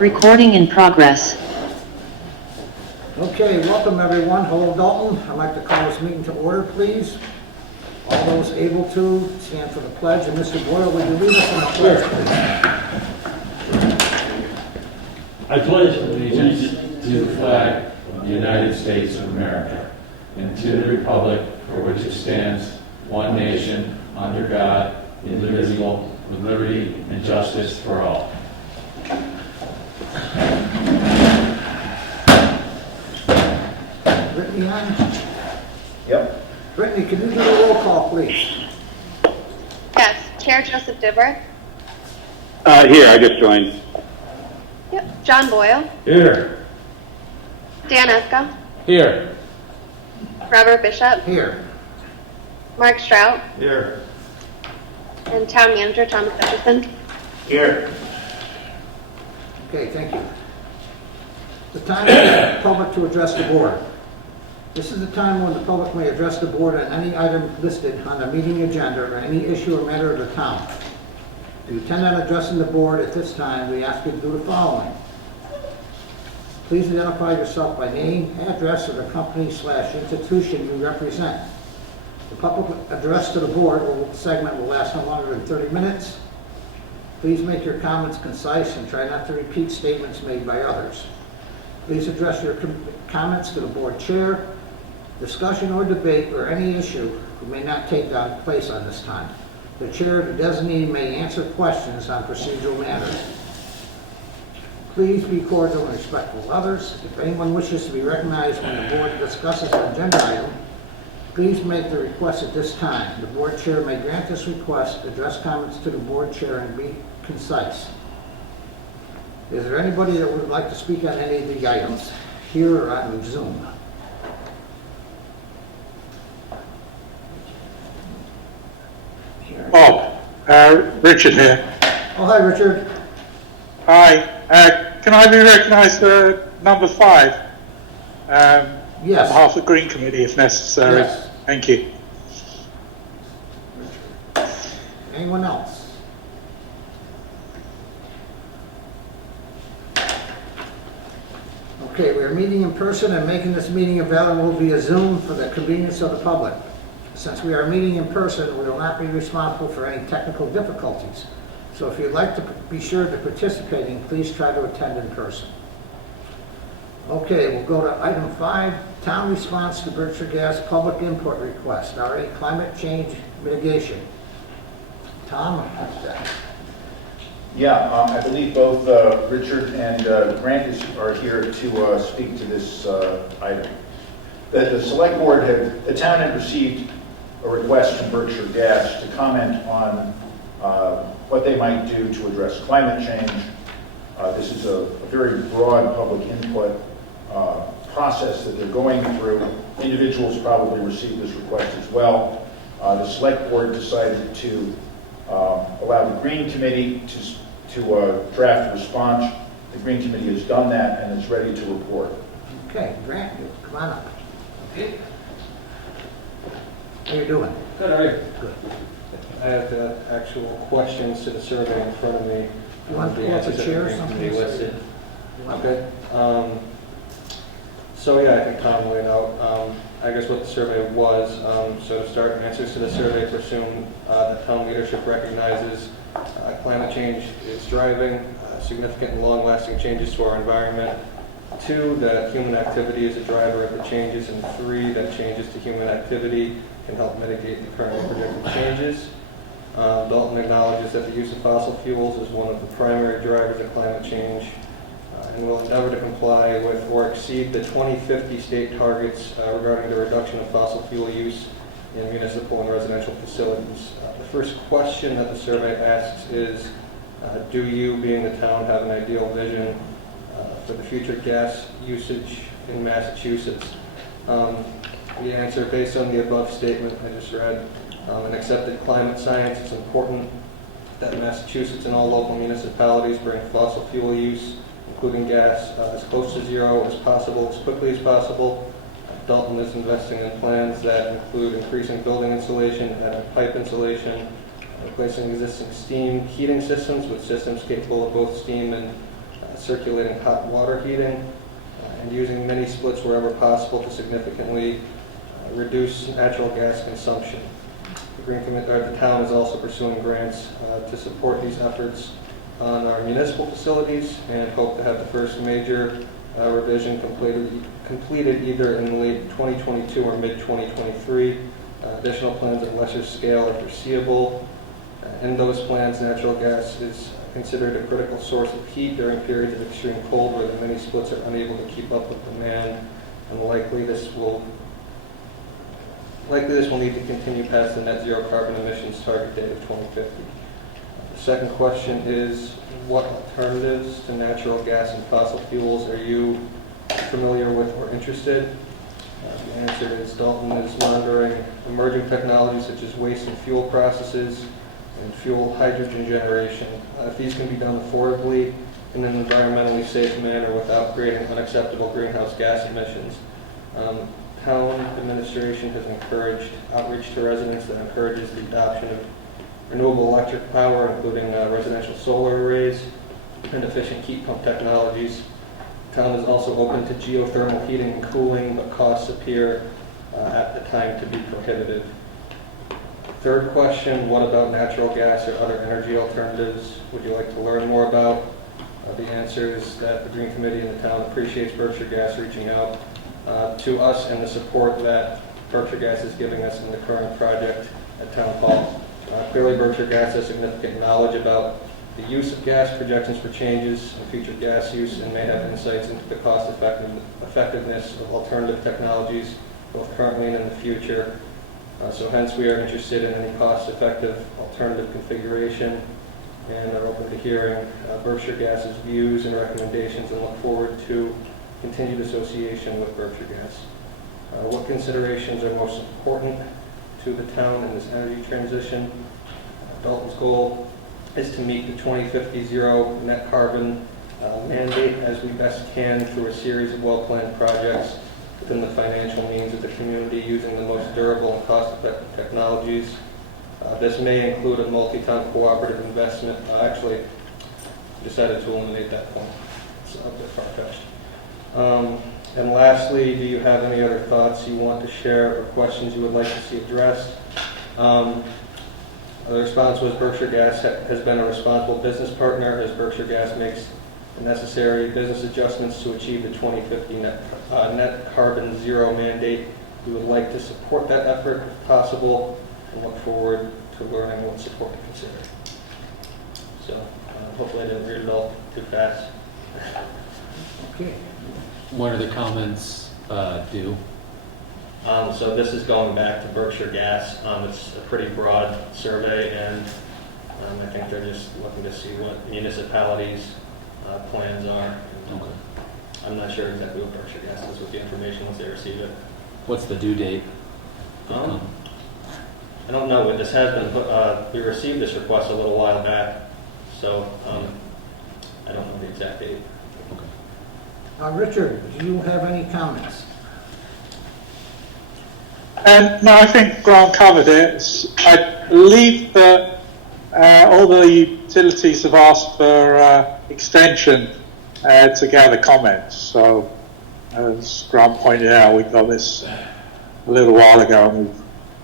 Recording in progress. Okay, welcome everyone. Hello, Dalton. I'd like to call this meeting to order, please. All those able to stand for the pledge. And Mr. Boyle, would you lead us in the pledge, please? I pledge allegiance to the flag of the United States of America and to the republic for which it stands, one nation, under God, indivisible, with liberty and justice for all. Brittany on? Yep. Brittany, can you do the roll call, please? Yes, Chair Joseph Dibber. Here, I just joined. Yep. John Boyle. Here. Dan Eska. Here. Robert Bishop. Here. Mark Strout. Here. And Town Manager Thomas Hutchison. Here. Okay, thank you. The time for the public to address the board. This is the time when the public may address the board on any item listed on the meeting agenda or any issue or matter of the town. If you intend on addressing the board at this time, we ask you to do the following. Please identify yourself by name, address, or the company/institution you represent. The public address to the board segment will last no longer than 30 minutes. Please make your comments concise and try not to repeat statements made by others. Please address your comments to the board chair. Discussion or debate or any issue may not take place on this time. The chair or the designee may answer questions on procedural matters. Please be cordial and respectful of others. If anyone wishes to be recognized when the board discusses an agenda item, please make the request at this time. The board chair may grant this request, address comments to the board chair, and be concise. Is there anybody that would like to speak on any of the items here or on Zoom? Richard here. Oh, hi, Richard. Hi. Can I be recognised for number 5? On Yes. behalf of the Green Committee, if necessary. Yes. Thank you. Anyone else? Okay, we are meeting in person and making this meeting available via Zoom for the convenience of the public. Since we are meeting in person, we will not be responsible for any technical difficulties. So if you'd like to be sure to participating, please try to attend in person. Okay, we'll go to item 5, town response to Berkshire Gas public input request, RA climate change mitigation. Tom, what's that? Yeah, I believe both Richard and Grant are here to speak to this item. The select board the town had received a request from Berkshire Gas to comment on what they might do to address climate change. This is a very broad public input process that they're going through. Individuals probably received this request as well. The select board decided to allow the Green Committee to draft a response. The Green Committee has done that and is ready to report. Okay, Grant, come on up. Okay. How you doing? Good, all right. Good. I have the actual questions to the survey in front of me. You want to The pull up a answers that chair or the something? committee listed. Okay. Okay. So yeah, I think Tom laid out, I guess what the survey was. So to start, answers to the survey presume that town leadership recognizes climate change is driving significant and long-lasting changes to our environment. 2, that human activity is a driver of the changes, and 3, that changes to human activity can help mitigate the current projected changes. Dalton acknowledges that the use of fossil fuels is one of the primary drivers of climate change and will endeavor to comply with or exceed the 2050 state targets regarding the reduction of fossil fuel use in municipal and residential facilities. The first question that the survey asks is, do you, being the town, have an ideal vision for the future gas usage in Massachusetts? The answer, based on the above statement I just read, in accepted climate science, it's important that Massachusetts and all local municipalities bring fossil fuel use, including gas, as close to zero as possible, as quickly as possible. Dalton is investing in plans that include increasing building insulation, adding pipe insulation, replacing existing steam heating systems with systems capable of both steam and circulating hot water heating, and using mini splits wherever possible to significantly reduce natural gas consumption. The town is also pursuing grants to support these efforts on our municipal facilities and hope to have the first major revision completed either in late 2022 or mid-2023. Additional plans of lesser scale are foreseeable. In those plans, natural gas is considered a critical source of heat during periods of extreme cold where the mini splits are unable to keep up with demand, and likely this will need to continue past the net zero carbon emissions target date of 2050. The second question is, what alternatives to natural gas and fossil fuels are you familiar with or interested? The answer is Dalton is monitoring emerging technologies such as waste and fuel processes and fuel hydrogen generation. If these can be done affordably in an environmentally safe manner without creating unacceptable greenhouse gas emissions. Town administration has encouraged outreach to residents that encourages the adoption of renewable electric power, including residential solar arrays and efficient heat pump technologies. Town is also open to geothermal heating and cooling, but costs appear at the time to be prohibitive. Third question, what about natural gas or other energy alternatives would you like to learn more about? The answer is that the Green Committee in the town appreciates Berkshire Gas reaching out to us and the support that Berkshire Gas is giving us in the current project at Town Hall. Clearly, Berkshire Gas has significant knowledge about the use of gas, projections for changes in future gas use, and may have insights into the cost effectiveness of alternative technologies, both currently and in the future. So hence, we are interested in any cost-effective alternative configuration and are open to hearing Berkshire Gas's views and recommendations and look forward to continued association with Berkshire Gas. What considerations are most important to the town in this energy transition? Dalton's goal is to meet the 2050 zero net carbon mandate as we best can through a series of well-planned projects within the financial means of the community using the most durable and cost-effective technologies. This may include a multi-ton cooperative investment. Actually, decided to eliminate that point. It's a bit far-fetched. And lastly, do you have any other thoughts you want to share or questions you would like to see addressed? The response was Berkshire Gas has been a responsible business partner as Berkshire Gas makes the necessary business adjustments to achieve the 2050 net carbon zero mandate. We would like to support that effort if possible and look forward to learning what support to consider. So hopefully I didn't read it all too fast. Okay. What are the comments due? So this is going back to Berkshire Gas. It's a pretty broad survey, and I think they're just looking to see what municipalities' plans are. Okay. I'm not sure exactly what Berkshire Gas does with the information once they receive it. What's the due date? I don't know, but this has been, we received this request a little while back, so I don't know the exact date. Okay. Richard, do you have any comments? No, I think Grant covered it. I believe that all the utilities have asked for extension to gather comments. So, as Grant pointed out, we got this a little while ago,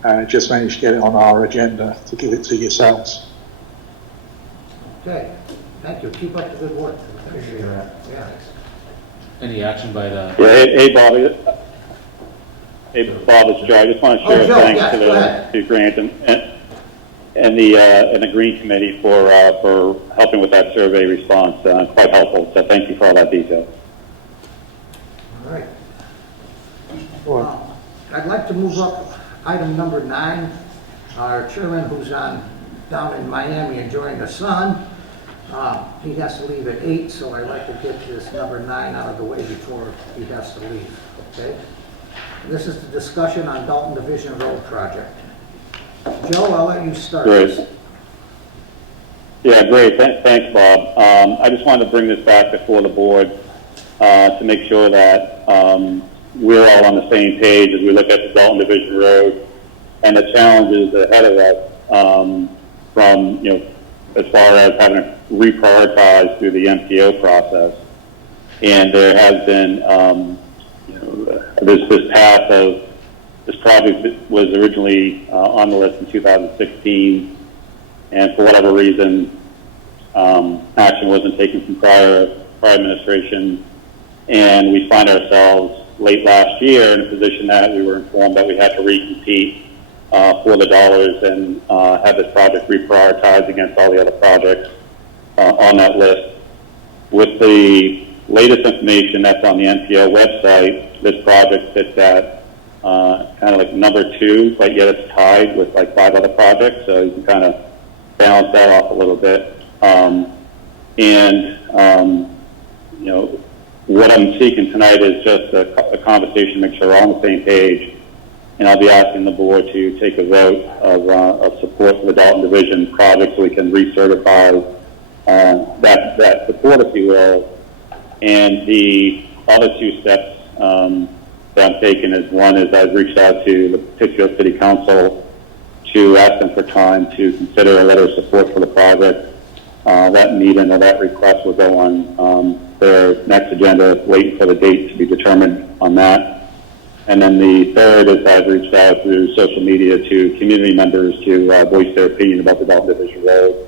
and we've just managed to get it on our agenda to give it to yourselves. Okay, thank you. Keep up the good work. Appreciate that. Yeah. Any action by the? Yeah, hey, Bob. Hey, Bob, it's Joe. I just want to share Joe, thanks yes, to Grant and the Green Committee for helping with that survey response. Quite helpful. So thank you for all that detail. All right. I'd like to move up item number 9. Our chairman, who's down in Miami enjoying the sun, he has to leave at 8, so I'd like to get this number 9 out of the way before he has to leave. Okay. This is the discussion on Dalton Division Road project. Joe, I'll let you start. Great. Yeah, great. Thanks, Bob. I just wanted to bring this back before the board to make sure that we're all on the same page as we look at the Dalton Division Road and the challenges ahead of us from, as far as having reprioritized through the MPO process. And there has been, this path of, this project was originally on the list in 2016, and for whatever reason, action wasn't taken from prior administration, and we find ourselves late last year in a position that we were informed that we had to recompete for the dollars and have this project reprioritized against all the other projects on that list. With the latest information that's on the NPO website, this project sits at kind of like number 2, but yet it's tied with like 5 other projects, so you can kind of balance that off a little bit. What I'm seeking tonight is just a conversation, make sure we're on the same page, and I'll be asking the board to take a vote of support for the Dalton Division project so we can recertify that support, if you will. And the other 2 steps that I'm taking is, one is I've reached out to the Pittsfield City Council to ask them for time to consider a letter of support for the project. That meeting or that request will go on their next agenda, waiting for the date to be determined on that. And then the third is I've reached out through social media to community members to voice their opinion about the Dalton Division Road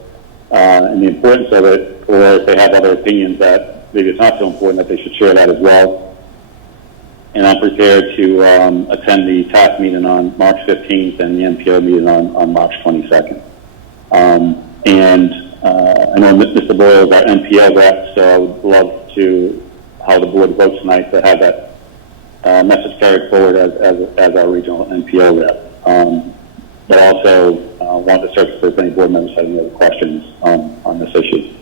and the importance of it, or if they have other opinions that maybe it's not so important, that they should share that as well. And I'm prepared to attend the TAC meeting on March 15th and the MPO meeting on March 22nd. I know Mr. Boyle is our MPO rep, so I would love to, how the board votes tonight, to have that message carried forward as our regional MPO rep. But also want to search for if any board members have any other questions on this issue.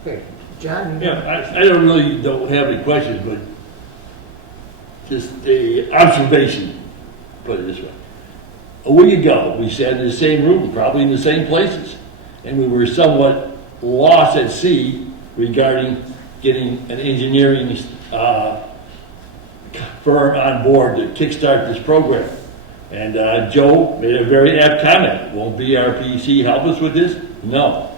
Okay, John? Yeah, I don't have any questions, but just a observation, put it this way. A week ago, we sat in the same room, probably in the same places, and we were somewhat lost at sea regarding getting an engineering firm on board to kickstart this program. And Joe made a very apt comment. Won't BRPC help us with this? No.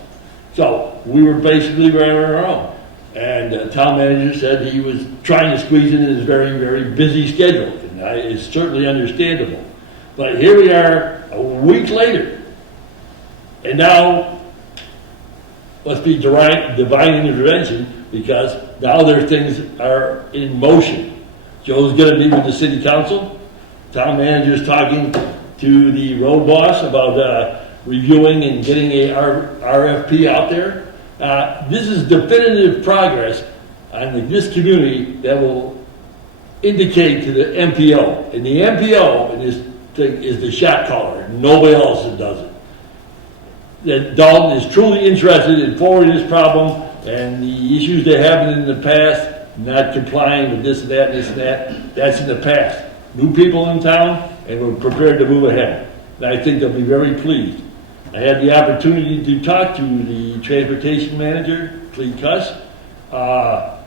So we were basically right on our own. And the town manager said he was trying to squeeze it in his very, very busy schedule. And it's certainly understandable. But here we are a week later. And now, must be divine intervention, because now their things are in motion. Joe's going to meet with the city council. Town manager's talking to the road boss about reviewing and getting a RFP out there. This is definitive progress on this community that will indicate to the MPO. And the MPO in this thing is the shot caller. Nobody else does it. That Dalton is truly interested in forwarding this problem, and the issues that happened in the past, not complying with this and that and this and that, that's in the past. New people in town, and we're prepared to move ahead. And I think they'll be very pleased. I had the opportunity to talk to the transportation manager, Clete Cuss, the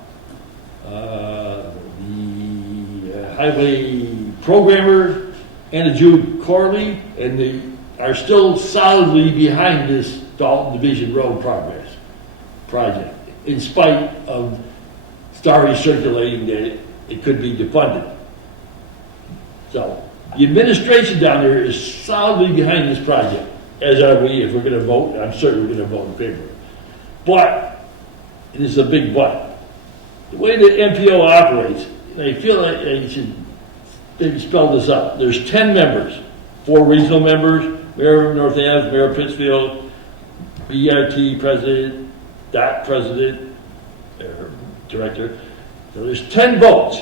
highway programmer, Anna Jude Corley, and they are still solidly behind this Dalton Division Road project, in spite of stories circulating that it could be defunded. So the administration down there is solidly behind this project, as are we. If we're going to vote, I'm certain we're going to vote in favor. But, and this is a big but, the way the MPO operates, and I feel like I should maybe spell this out. There's 10 members, 4 regional members, Mayor of North Ave, Mayor of Pittsfield, BRT president, DOT president, or director. So there's 10 votes.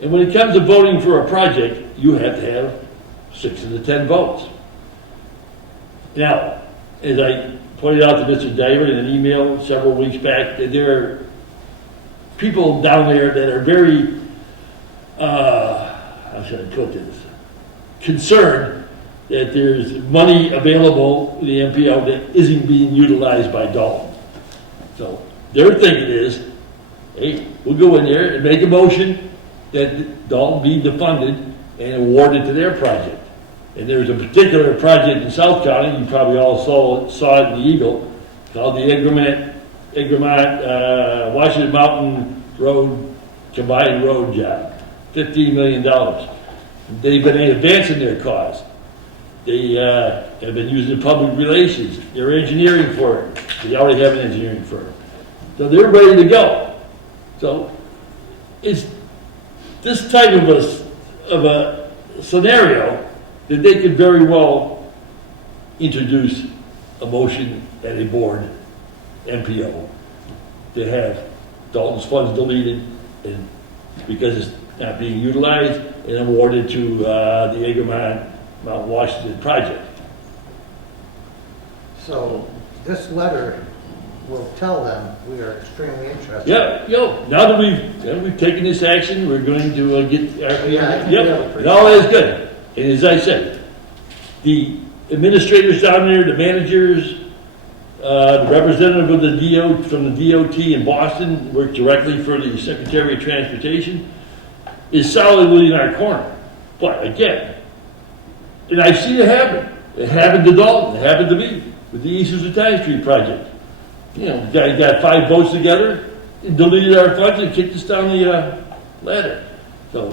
And when it comes to voting for a project, you have to have 6 of the 10 votes. Now, as I pointed out to Mr. Diver in an email several weeks back, that there are people down there that are very, how should I put this, concerned that there's money available in the MPO that isn't being utilized by Dalton. So their thinking is, hey, we'll go in there and make a motion that Dalton be defunded and awarded to their project. And there's a particular project in South County, you probably all saw it in the Eagle, called the Egremont, Washington Mountain Road Combined Road Job, $15 million. They've been advancing their cause. They have been using public relations. They're engineering for it. They already have an engineering firm. So they're ready to go. So it's this type of a scenario that they could very well introduce a motion at a board, MPO, to have Dalton's funds deleted and because it's not being utilized and awarded to the Egremont Mount Washington project. So this letter will tell them we are extremely interested. Yeah, now that we've taken this action, we're going to get our, Yeah, I think we have a yep, pretty- and all that's good. And as I said, the administrators down there, the managers, the representative of the from the DOT in Boston, work directly for the Secretary of Transportation, is solidly in our corner. But again, and I've seen it happen. It happened to Dalton. It happened to me with the East Italian Street project. You know, got 5 votes together, and deleted our funds and kicked us down the ladder. So,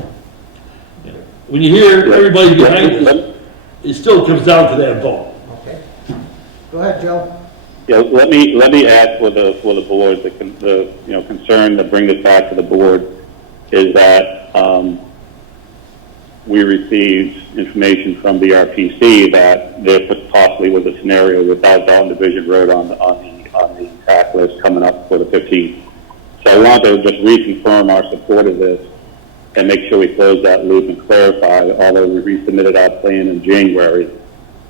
you know, when you hear everybody behind us, it still comes down to that vote. Okay. Go ahead, Joe. Yeah, let me add for the board, the concern to bring this back to the board is that we received information from the RPC that there possibly was a scenario without Dalton Division Road on the task list coming up for the 15th. So I wanted to just reconfirm our support of this and make sure we close that loop and clarify, although we resubmitted our plan in January,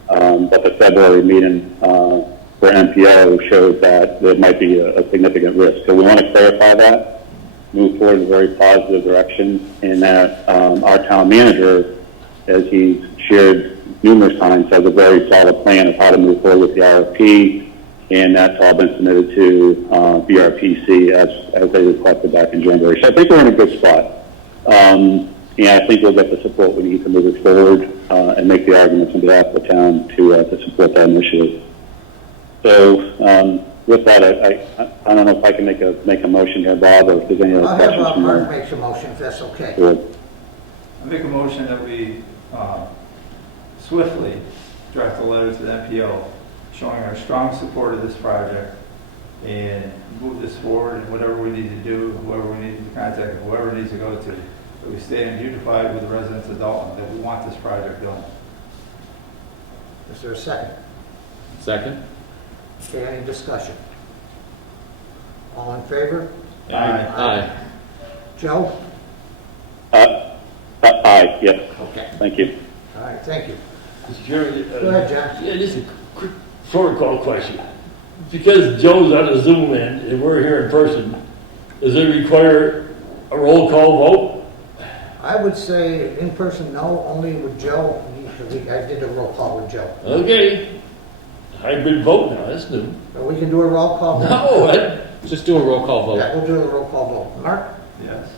but the February meeting for MPO showed that there might be a significant risk. So we want to clarify that, move forward in a very positive direction, and that our town manager, as he's shared numerous times, has a very solid plan of how to move forward with the RFP, and that's all been submitted to BRPC as they requested back in January. So I think we're in a good spot. And I think we'll get the support we need to move it forward and make the arguments on behalf of the town to support that initiative. So with that, I don't know if I can make a motion here, Bob, or if there's any other I'll questions have from Mark you. make a motion if that's okay. Good. I make a motion that we swiftly draft a letter to the MPO showing our strong support of this project and move this forward and whatever we need to do, whoever we need to contact, whoever it needs to go to, that we stay unified with the residents of Dalton, that we want this project done. Is there a second? Second? Okay, any discussion? All in favor? Aye. Joe? Aye, yes, Okay. thank you. All right, thank you. Mr. Chairman, Go ahead, John. Yeah, this is a quick protocol question. Because Joe's on the Zoom end and we're here in person, does it require a roll call vote? I would say in person, no, only with Joe. I did a roll call with Joe. Okay. Hybrid vote now, that's new. But we can do a roll call vote. No, Just do a roll call vote. Yeah, we'll do a roll call vote. Mark? Yes.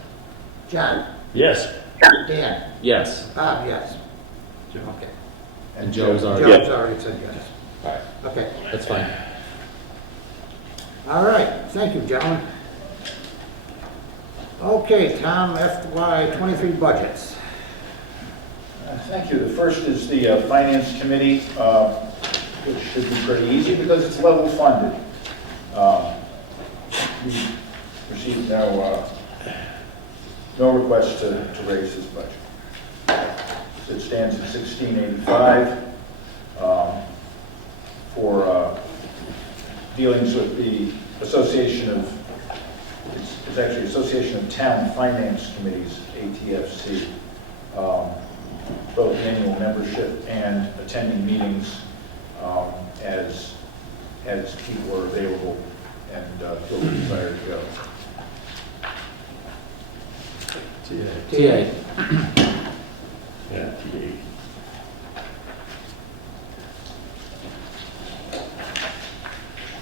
John? yes. Dan? Yes. Bob, yes. Joe. Okay. And Joe's already, Joe's already said yes. all right, Okay. that's fine. All right, thank you, gentlemen. Okay, Tom, FY '23 budgets. Thank you. The first is the Finance Committee, which should be pretty easy because it's level funded. We received no request to raise this budget. It stands at $1685 for dealings with the Association of, it's actually Association of Town Finance Committees, ATFC. Both annual membership and attending meetings as people are available and feel the desire to go. TA. Yeah, TA.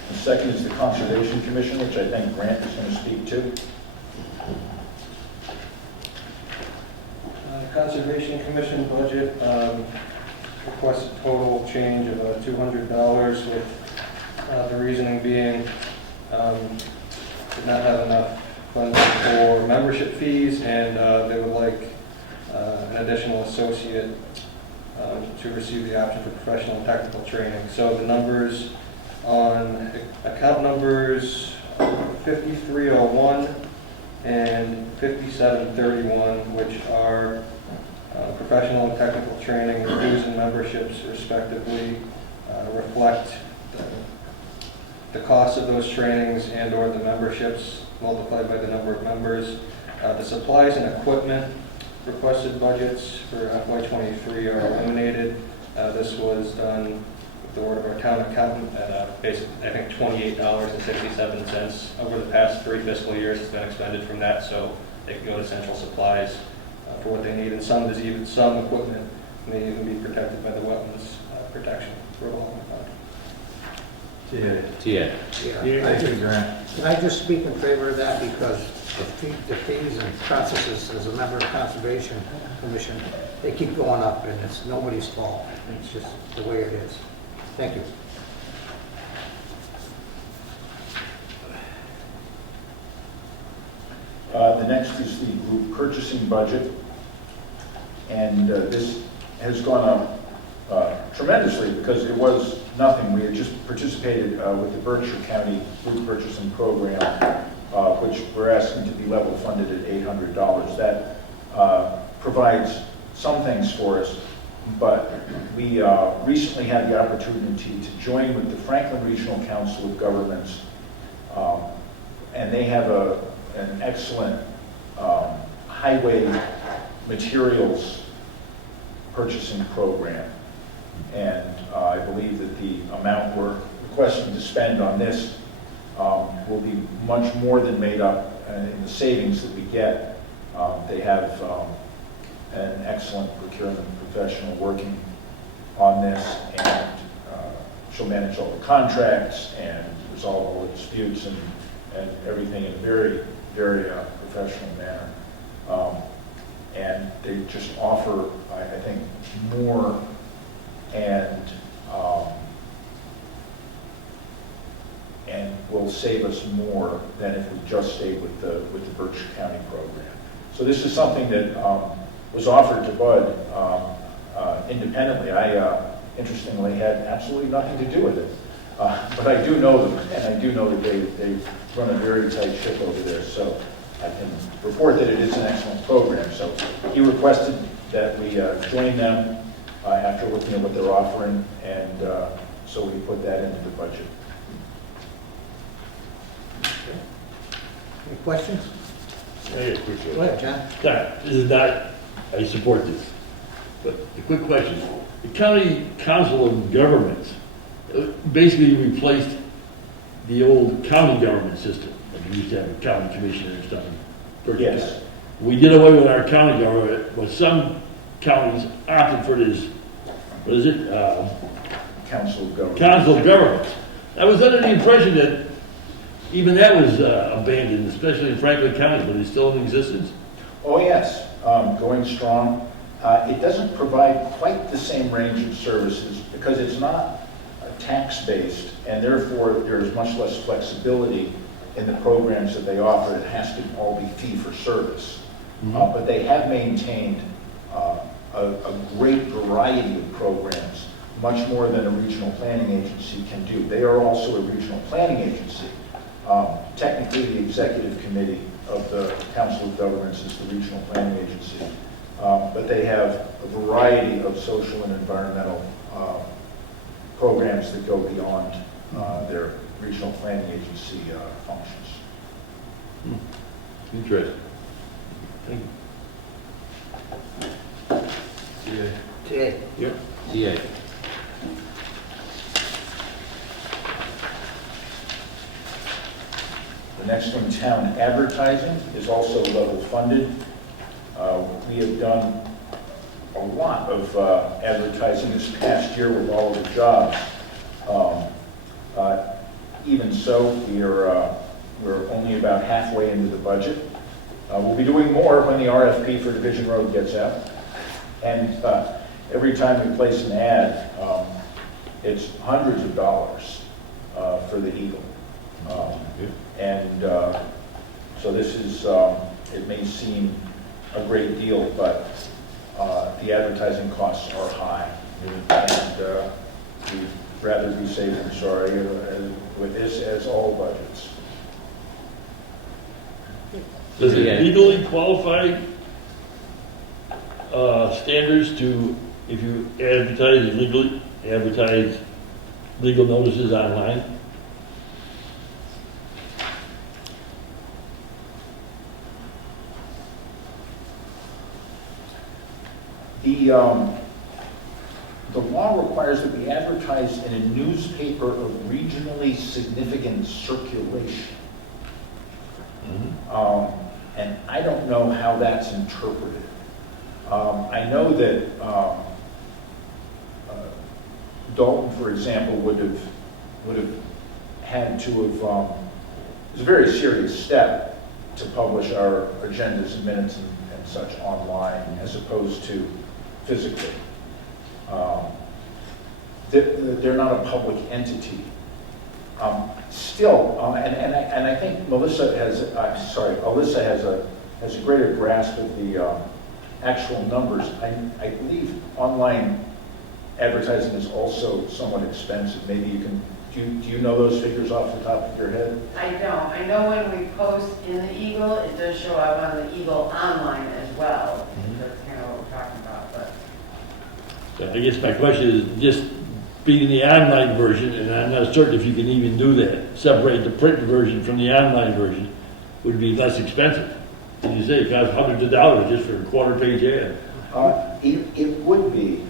The second is the Conservation Commission, which I think Grant is going to speak to. Conservation Commission budget requested total change of $200, with the reasoning being did not have enough funding for membership fees, and they would like an additional associate to receive the option for professional and technical training. So the numbers on account numbers 5301 and 5731, which are professional and technical training dues and memberships respectively, reflect the cost of those trainings and or the memberships multiplied by the number of members. The supplies and equipment requested budgets for FY23 are eliminated. This was done with the word of our town accountant at basically, I think, $28.67. Over the past 3 fiscal years, it's been expended from that, so they can go to central supplies for what they need. And some equipment may even be protected by the wetlands protection revolving fund. TA. Yeah, can I just speak in favor of that, because the fees and processes as a member of the Conservation Commission, they keep going up, and it's nobody's fault. It's just the way it is. Thank you. The next is the group purchasing budget, and this has gone up tremendously because it was nothing. We had just participated with the Berkshire County group purchasing program, which we're asking to be level funded at $800. That provides some things for us, but we recently had the opportunity to join with the Franklin Regional Council of Governments, and they have an excellent highway materials purchasing program. And I believe that the amount we're requesting to spend on this will be much more than made up in the savings that we get. They have an excellent procurement professional working on this, and she'll manage all the contracts and resolve all the disputes and everything in a very, very professional manner. And they just offer, I think, more and will save us more than if we just stayed with the Berkshire County program. So this is something that was offered to Bud independently. I interestingly had absolutely nothing to do with it, but I do know them, and I do know that they run a very tight ship over there. So I can report that it is an excellent program. So he requested that we join them after looking at what they're offering, and so we put that into the budget. Any questions? I appreciate Go it. ahead, John. This is not, I support this, but a quick question. The County Council of Governments basically replaced the old county government system. Like we used to have a county commissioner and stuff. Yes. We did away with our county government, but some counties opted for this, what is it? Council of Governments. Council of Governments. I was under the impression that even that was abandoned, especially in Franklin County, but it's still in existence. Oh, yes, going strong. It doesn't provide quite the same range of services because it's not tax-based, and therefore there's much less flexibility in the programs that they offer. It has to all be fee-for-service. But they have maintained a great variety of programs, much more than a regional planning agency can do. They are also a regional planning agency. Technically, the executive committee of the Council of Governments is the regional planning agency, but they have a variety of social and environmental programs that go beyond their regional planning agency functions. Interesting. Thank you. Today. Yep. TA. The next one, town advertising, is also level funded. We have done a lot of advertising this past year with all of the jobs. Even so, we're only about halfway into the budget. We'll be doing more when the RFP for Division Road gets out. And every time we place an ad, it's hundreds of dollars for the Eagle. And so this is, it may seem a great deal, but the advertising costs are high. And we'd rather be safe than sorry with this, as all budgets. Does it legally qualify standards to, if you advertise legal notices online? The law requires that we advertise in a newspaper of regionally significant circulation. And I don't know how that's interpreted. I know that Dalton, for example, would have had to have, it's a very serious step to publish our agendas and minutes and such online as opposed to physically. They're not a public entity. Still, and I think Alyssa has a greater grasp of the actual numbers. I believe online advertising is also somewhat expensive. Maybe you can, do you know those figures off the top of your head? I don't. I know when we post in the Eagle, it does show up on the Eagle online as well. That's kind of what we're talking about, but. I guess my question is just being the online version, and I'm not certain if you can even do that, separate the print version from the online version, would be less expensive. As you say, it costs hundreds of dollars just for a quarter-page ad. It would be.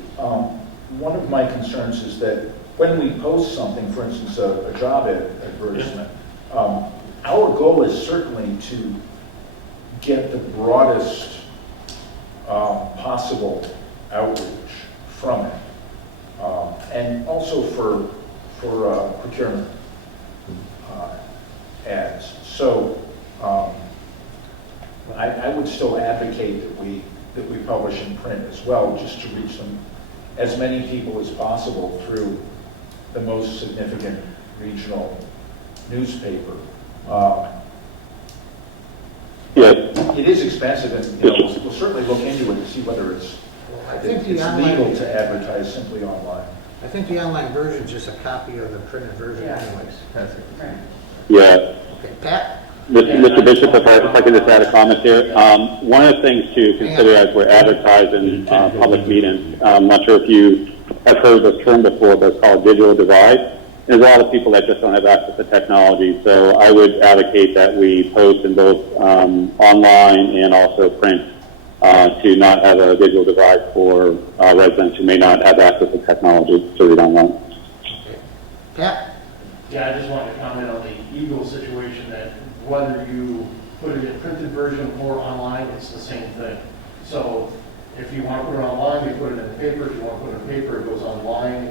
One of my concerns is that when we post something, for instance, a job advertisement, our goal is certainly to get the broadest possible outreach from it, and also for procurement ads. So I would still advocate that we publish in print as well, just to reach them, as many people as possible through the most significant regional newspaper. It is expensive, and we'll certainly look into it to see whether it's legal to advertise simply online. I think the online version is just a copy of the printed version anyways. Right. Yeah. Okay, Pat? Mr. Bishop, if I can just add a comment here. One of the things to consider as we're advertising public meetings, I'm not sure if you have heard this term before, but it's called digital divide. There's a lot of people that just don't have access to technology, so I would advocate that we post in both online and also print to not have a digital divide for residents who may not have access to technology to read online. Okay. Pat? Yeah, I just wanted to comment on the Eagle situation, that whether you put it in printed version or online, it's the same thing. So if you want to put it online, you put it in the paper. If you want to put it in paper, it goes online.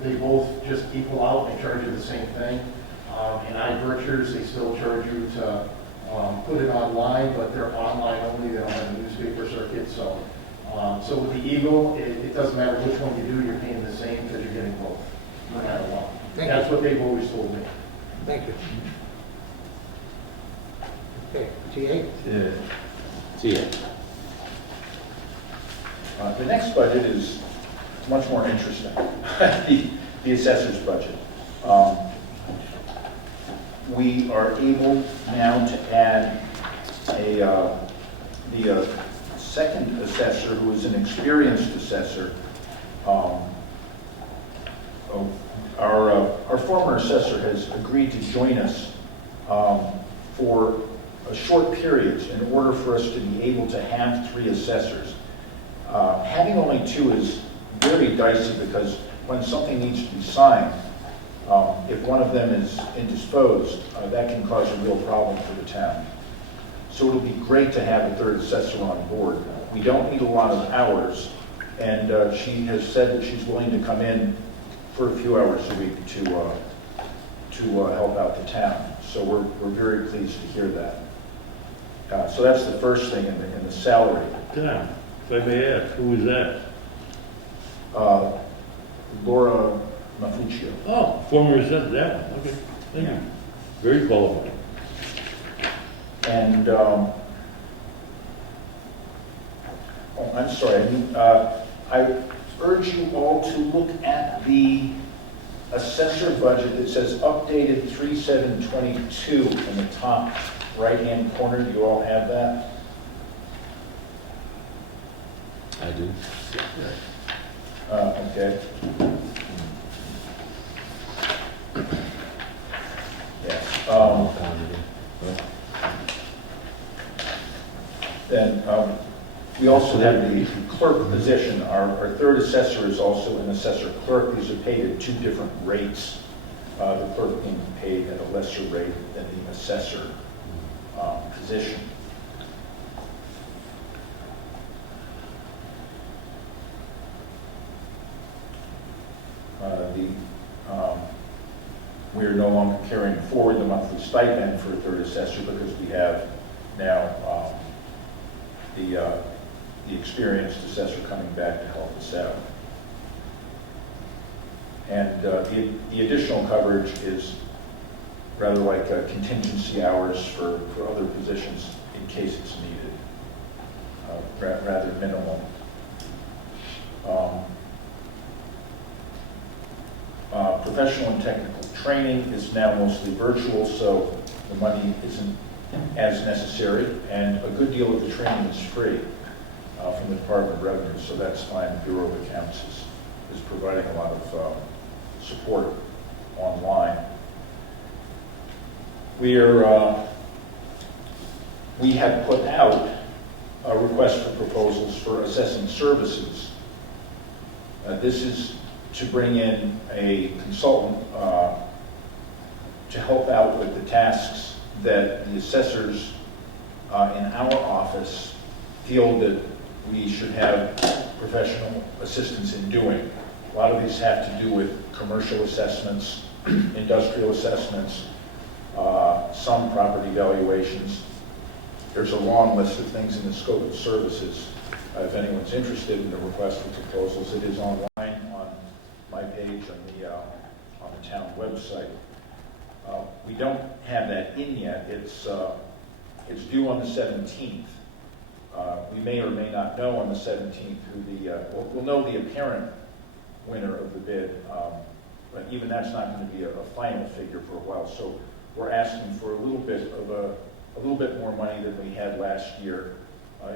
They both just equal out. They charge you the same thing. In iVirtures, they still charge you to put it online, but they're online only. They don't have a newspaper circuit. So with the Eagle, it doesn't matter which one you do. You're paying the same because you're getting both, no matter what. That's what they've always told me. Thank you. Okay, TA? Yeah. The next budget is much more interesting, the assessor's budget. We are able now to add the second assessor, who is an experienced assessor. Our former assessor has agreed to join us for a short period in order for us to be able to have 3 assessors. Having only 2 is very dicey, because when something needs to be signed, if one of them is indisposed, that can cause a real problem for the town. So it'll be great to have a 3rd assessor on board. We don't need a lot of hours, and she has said that she's willing to come in for a few hours a week to help out the town. So we're very pleased to hear that. So that's the first thing in the salary. Tom, if I may ask, who is that? Laura Mafuccio. Oh, former assessor, that one, okay, thank you. Very qualified. And, oh, I'm sorry, I urge you all to look at the assessor budget that says updated 3/7/22 in the top right-hand corner. Do you all have that? I do. Okay. Yeah. Then we also have the clerk position. Our third assessor is also an assessor clerk. These are paid at two different rates. The clerk being paid at a lesser rate than the assessor position. We are no longer carrying forward the monthly stipend for a third assessor because we have now the experienced assessor coming back to help us out. And the additional coverage is rather like contingency hours for other positions in case it's needed, rather minimal. Professional and technical training is now mostly virtual, so the money isn't as necessary, and a good deal of the training is free from the Department of Revenue, so that's fine. The Bureau of Accounts is providing a lot of support online. We have put out a request for proposals for assessing services. This is to bring in a consultant to help out with the tasks that the assessors in our office feel that we should have professional assistance in doing. A lot of these have to do with commercial assessments, industrial assessments, some property valuations. There's a long list of things in the scope of services. If anyone's interested in the request for proposals, it is online on my page on the town website. We don't have that in yet. It's due on the 17th. We may or may not know on the 17th who we'll know the apparent winner of the bid, but even that's not going to be a final figure for a while. So we're asking for a little bit more money than we had last year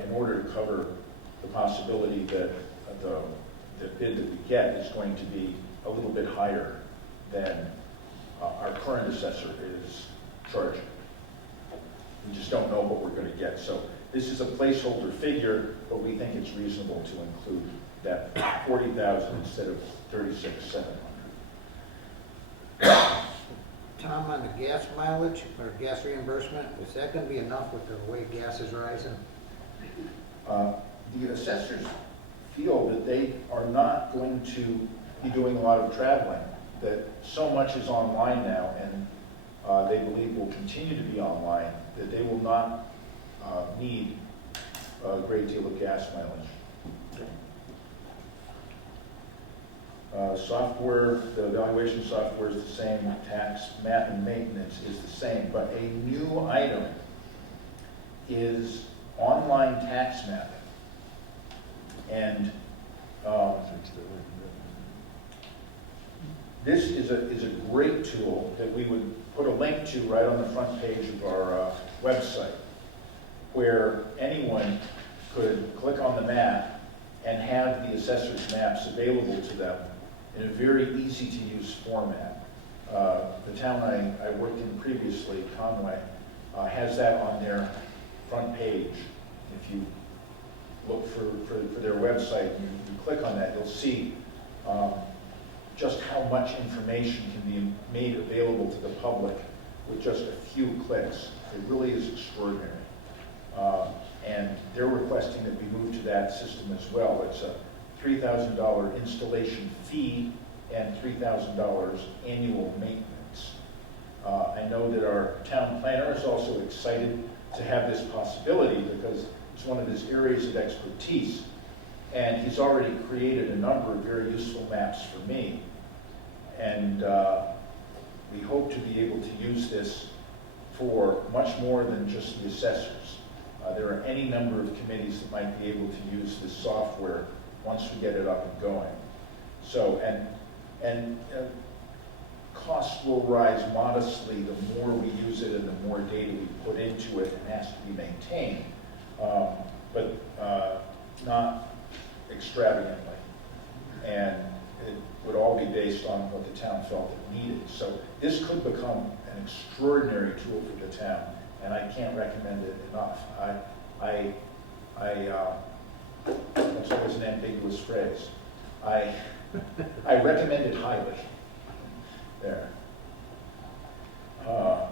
in order to cover the possibility that the bid that we get is going to be a little bit higher than our current assessor is charging. We just don't know what we're going to get. So this is a placeholder figure, but we think it's reasonable to include that 40,000 instead of 36,700. Tom, on the gas mileage or gas reimbursement, is that going to be enough with the way gas is rising? The assessors feel that they are not going to be doing a lot of traveling, that so much is online now, and they believe will continue to be online, that they will not need a great deal of gas mileage. Software, the evaluation software is the same, tax, map, and maintenance is the same, but a new item is online tax mapping. And this is a great tool that we would put a link to right on the front page of our website, where anyone could click on the map and have the assessor's maps available to them in a very easy-to-use format. The town I worked in previously, Conway, has that on their front page. If you look for their website and you click on that, you'll see just how much information can be made available to the public with just a few clicks. It really is extraordinary. And they're requesting that we move to that system as well. It's a $3,000 installation fee and $3,000 annual maintenance. I know that our town planner is also excited to have this possibility because it's one of his areas of expertise. And he's already created a number of very useful maps for me. And we hope to be able to use this for much more than just the assessors. There are any number of committees that might be able to use this software once we get it up and going. So, and costs will rise modestly the more we use it and the more data we put into it, and it has to be maintained, but not extravagantly. And it would all be based on what the town felt it needed. So this could become an extraordinary tool for the town, and I can't recommend it enough. That's always an ambiguous phrase. I recommend it highly. There. Tom,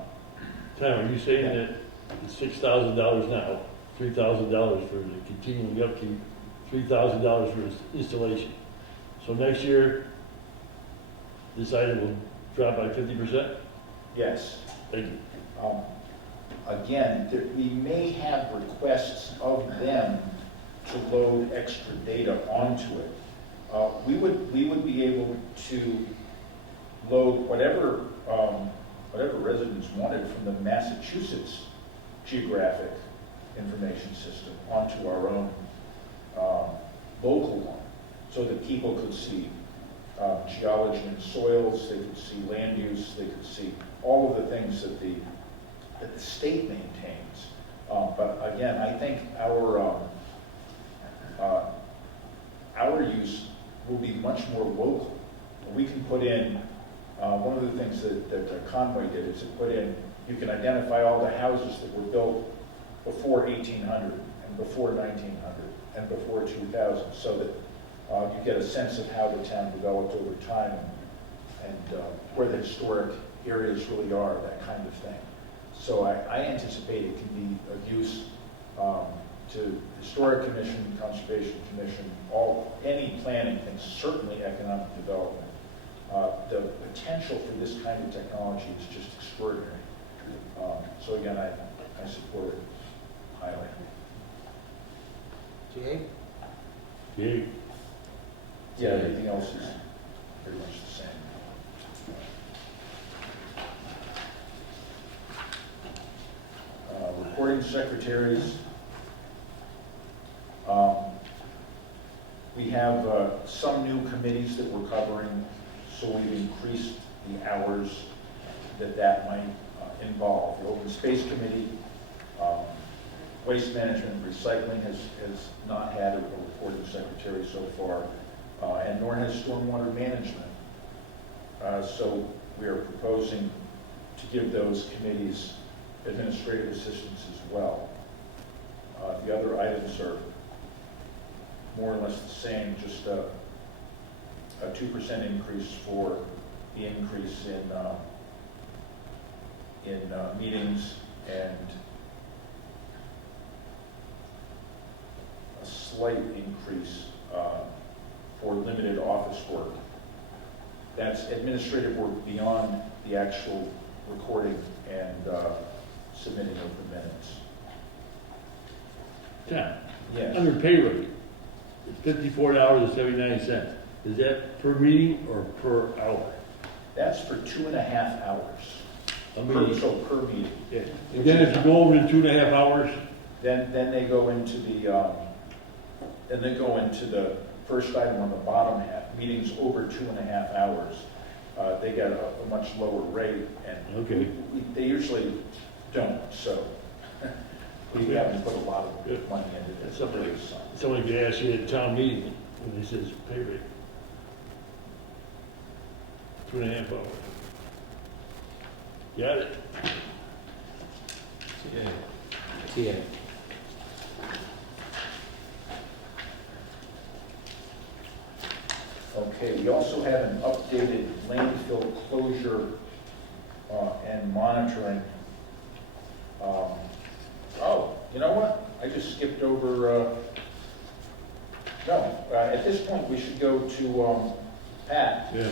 are you saying that it's $6,000 now, $3,000 for the continuing upkeep, $3,000 for installation? So next year, this item will drop by 50%? Yes. Thank you. Again, we may have requests of them to load extra data onto it. We would be able to load whatever residents wanted from the Massachusetts geographic information system onto our own local one, so that people could see geology and soils, they could see land use, they could see all of the things that the state maintains. But again, I think our use will be much more local. We can put in, one of the things that Conway did is it put in, you can identify all the houses that were built before 1800 and before 1900 and before 2000, so that you get a sense of how the town developed over time and where the historic areas really are, that kind of thing. So I anticipate it can be of use to Historic Commission, Conservation Commission, any planning things, certainly economic development. The potential for this kind of technology is just extraordinary. So again, I support it highly. TA? Yeah. Yeah, everything else is pretty much the same. Recording secretaries. We have some new committees that we're covering, so we've increased the hours that might involve. The Open Space Committee, Waste Management and Recycling has not had a recording secretary so far, and nor has Stormwater Management. So we are proposing to give those committees administrative assistance as well. The other items are more or less the same, just a 2% increase for the increase in meetings, and a slight increase for limited office work. That's administrative work beyond the actual recording and submitting of the minutes. Tom, Yes. under pay rate, it's $54.79. Is that per meeting or per hour? That's for 2.5 hours. I mean, So per meeting. yeah. And then if you go over the 2.5 hours, Then they go into the first item on the bottom half, meetings over 2.5 hours. They get a much lower rate, and okay. they usually don't, so we haven't put a lot of money into this. Somebody could ask you at a town meeting when they says pay rate. 2.5 hours. Got it? TA. Okay, we also have an updated landfill closure and monitoring. Oh, you know what? I just skipped over, at this point, we should go to Pat Yeah.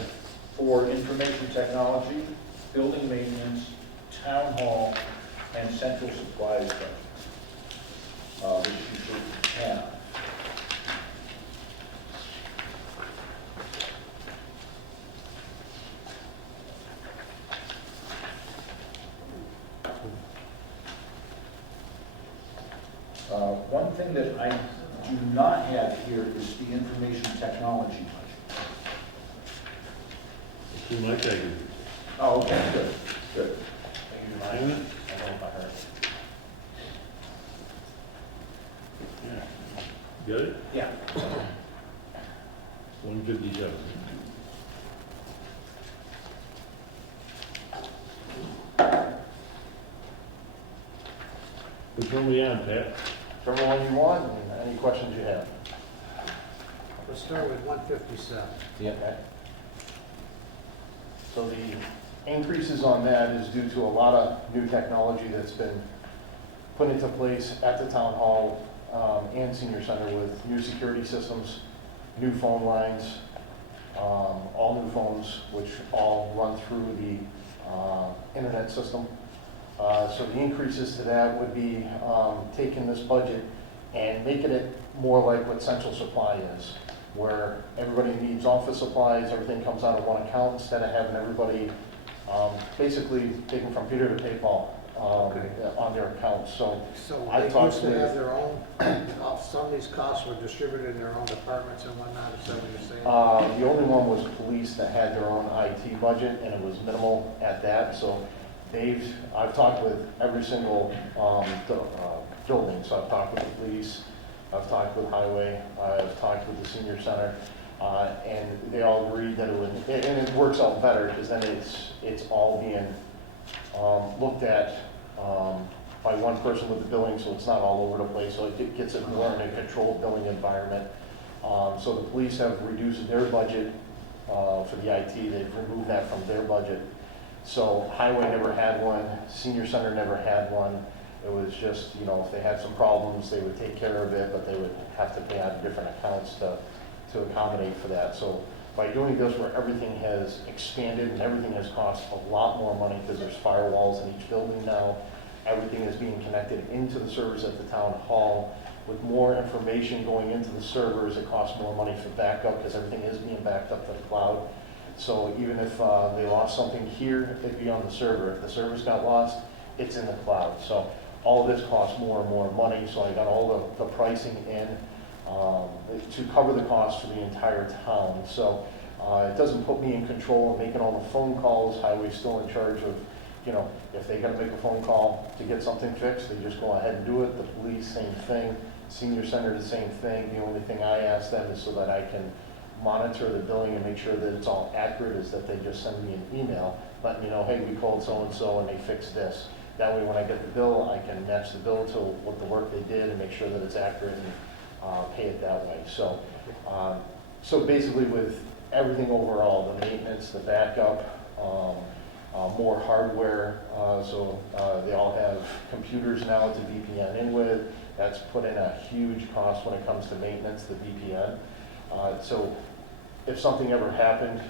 for information technology, building maintenance, town hall, and central supplies budget, which you should have. One thing that I do not have here is the information technology budget. It's too much, I can. Oh, okay, good, good. Thank you, Mike. I don't know if I heard. Yeah. Got it? Yeah. 157. Which one we on, Pat? Whichever one you want, and any questions you have. Let's start with 157. Okay. So the increases on that is due to a lot of new technology that's been put into place at the town hall and senior center with new security systems, new phone lines, all new phones, which all run through the internet system. So the increases to that would be taking this budget and making it more like what Central Supply is, where everybody needs office supplies, everything comes out of one account instead of having everybody basically taking from Peter to PayPal on their accounts. So So I they talked used to have with, their own, some of these costs were distributed in their own departments and whatnot, is that what you're saying? the only one was police that had their own IT budget, and it was minimal at that. So I've talked with every single building. So I've talked with the police, I've talked with highway, I've talked with the senior center, and they all agreed that it would, and it works out better because then it's all being looked at by one person with the billing, so it's not all over the place. So it gets it more in a controlled billing environment. So the police have reduced their budget for the IT. They've removed that from their budget. So highway never had one, senior center never had one. It was just, if they had some problems, they would take care of it, but they would have to pay out of different accounts to accommodate for that. So by doing this where everything has expanded and everything has cost a lot more money because there's firewalls in each building now, everything is being connected into the servers at the town hall. With more information going into the servers, it costs more money for backup because everything is being backed up to the cloud. So even if they lost something here, it'd be on the server. If the servers got lost, it's in the cloud. So all of this costs more and more money. So I got all the pricing in to cover the cost for the entire town. So it doesn't put me in control of making all the phone calls. Highway's still in charge of, if they gotta make a phone call to get something fixed, they just go ahead and do it. The police, same thing. Senior center, the same thing. The only thing I ask them is so that I can monitor the billing and make sure that it's all accurate, is that they just send me an email letting me know, hey, we called so-and-so and they fixed this. That way when I get the bill, I can match the bill to what the work they did and make sure that it's accurate and pay it that way. So, so basically with everything overall, the maintenance, the backup, more hardware, so they all have computers now to VPN in with. That's put in a huge cost when it comes to maintenance, the VPN. So if something ever happened,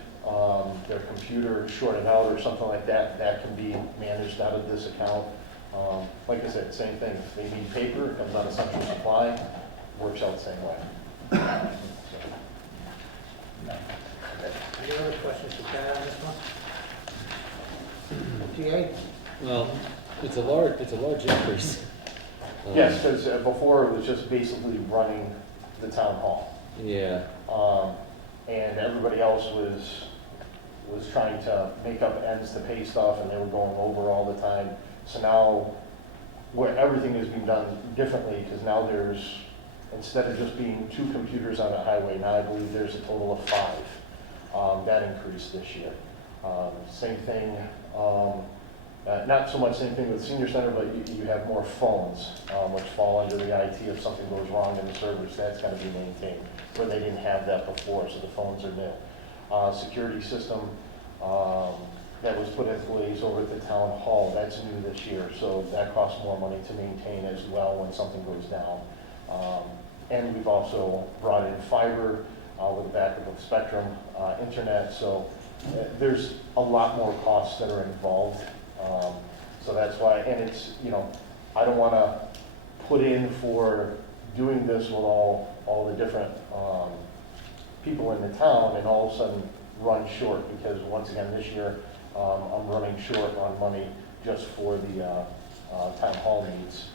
their computer shorted out or something like that, that can be managed out of this account. Like I said, same thing. If they need paper, it comes out of Central Supply, works out the same way. Any other questions for Pat on this one? TA? Well, it's a large increase. Yes, because before it was just basically running the town hall. Yeah. And everybody else was trying to make up ends to pay stuff, and they were going over all the time. So now, where everything is being done differently, because now there's, instead of just being 2 computers on a highway, now I believe there's a total of 5. That increased this year. Same thing, not so much same thing with senior center, but you have more phones, which fall under the IT. If something goes wrong in the servers, that's got to be maintained, where they didn't have that before, so the phones are new. Security system that was put in place over at the town hall, that's new this year, so that costs more money to maintain as well when something goes down. And we've also brought in fiber with the backup of Spectrum, internet, so there's a lot more costs that are involved. So that's why, and it's, I don't want to put in for doing this with all the different people in the town and all of a sudden run short, because once again this year I'm running short on money just for the town hall needs.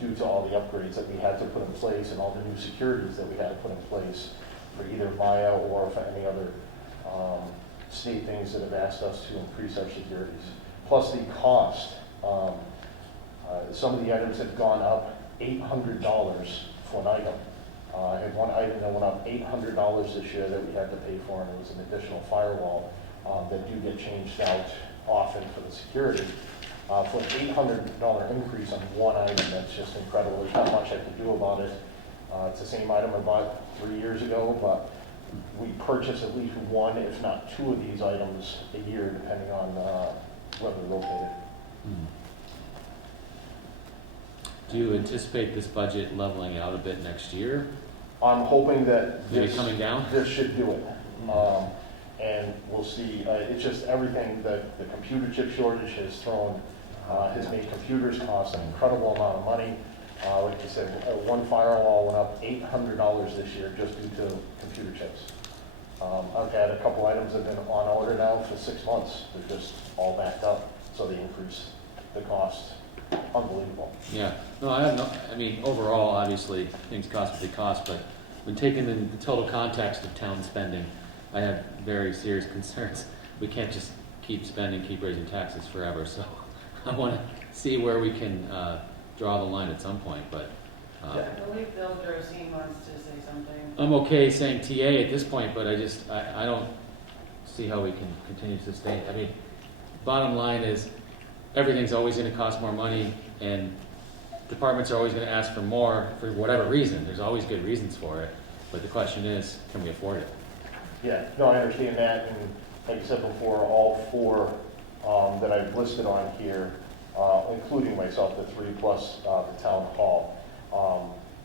due to all the upgrades that we had to put in place and all the new securities that we had to put in place for either Maya or for any other state things that have asked us to increase our securities. Plus the cost. Some of the items have gone up $800 for an item. I had one item that went up $800 this year that we had to pay for, and it was an additional firewall that do get changed out often for the security. For an $800 increase on one item, that's just incredible. There's not much I can do about it. It's the same item I bought 3 years ago, but we purchase at least one, if not two of these items a year, depending on where they're located. Do you anticipate this budget leveling out a bit next year? I'm hoping that Maybe coming down? This should do it. And we'll see. It's just everything that the computer chip shortage has thrown, has made computers cost an incredible amount of money. Like you said, one firewall went up $800 this year just due to computer chips. I've had a couple items that have been on order now for 6 months. They're just all backed up, so they increase the cost. Unbelievable. Yeah, no, I have no, I mean, overall, obviously, things cost what they cost, but when taken in the total context of town spending, I have very serious concerns. We can't just keep spending, keep raising taxes forever, so I want to see where we can draw the line at some point, but. I believe Bill Drosine wants to say something. I'm okay saying TA at this point, but I don't see how we can continue to sustain. I mean, bottom line is, everything's always going to cost more money, and departments are always going to ask for more for whatever reason. There's always good reasons for it, but the question is, can we afford it? Yeah, no, I understand that, and like I said before, all four that I've listed on here, including myself, the three plus the town hall,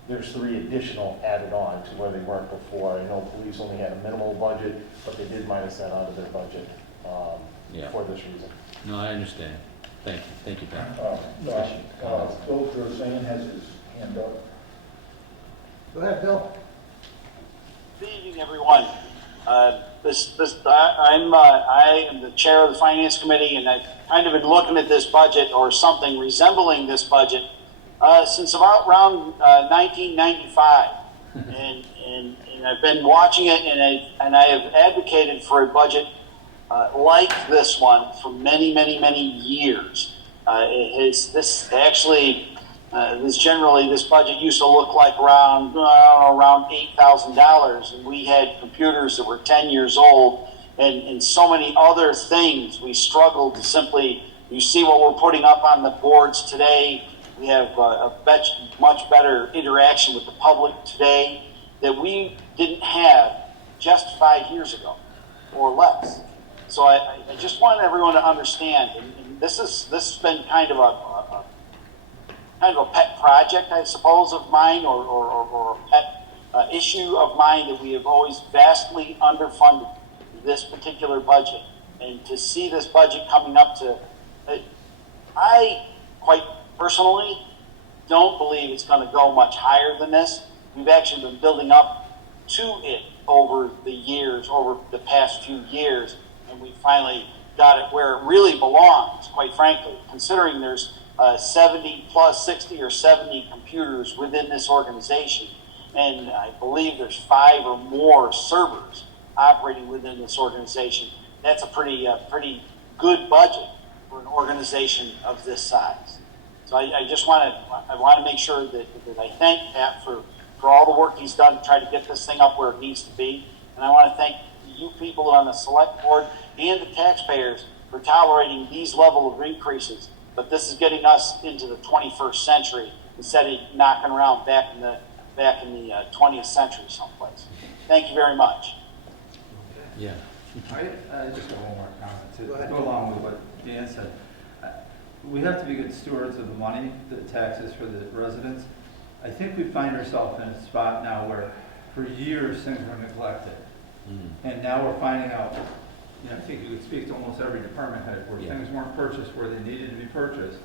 there's three additional added on to where they weren't before. I know police only had a minimal budget, but they did minus that out of their budget for this reason. No, I understand. Thank you, Pat. Bill Drosane has his hand up. Go ahead, Bill. Good evening, everyone. I am the chair of the Finance Committee, and I've kind of been looking at this budget or something resembling this budget since about around 1995, and I've been watching it, and I have advocated for a budget like this one for many years. This budget used to look like around $8,000, and we had computers that were 10 years old, and so many other things. We struggled to simply. You see what we're putting up on the boards today. We have a much better interaction with the public today that we didn't have just 5 years ago or less. So I just want everyone to understand, and this has been kind of a pet project, I suppose, of mine, or a pet issue of mine, that we have always vastly underfunded this particular budget. And to see this budget coming up to, I quite personally don't believe it's going to go much higher than this. We've actually been building up to it over the past few years, and we finally got it where it really belongs, quite frankly, considering there's 60 or 70 computers within this organization, and I believe there's 5 or more servers operating within this organization. That's a pretty good budget for an organization of this size. So I want to make sure that I thank Pat for all the work he's done to try to get this thing up where it needs to be, and I want to thank you people on the select board and the taxpayers for tolerating these level of increases. But this is getting us into the 21st century instead of knocking around back in the 20th century someplace. Thank you very much. Yeah. I just got one more comment to go along with what Dan said. We have to be good stewards of the money, the taxes for the residents. I think we find ourselves in a spot now where for years things were neglected. And now we're finding out, I think you could speak to almost every department head where things weren't purchased where they needed to be purchased.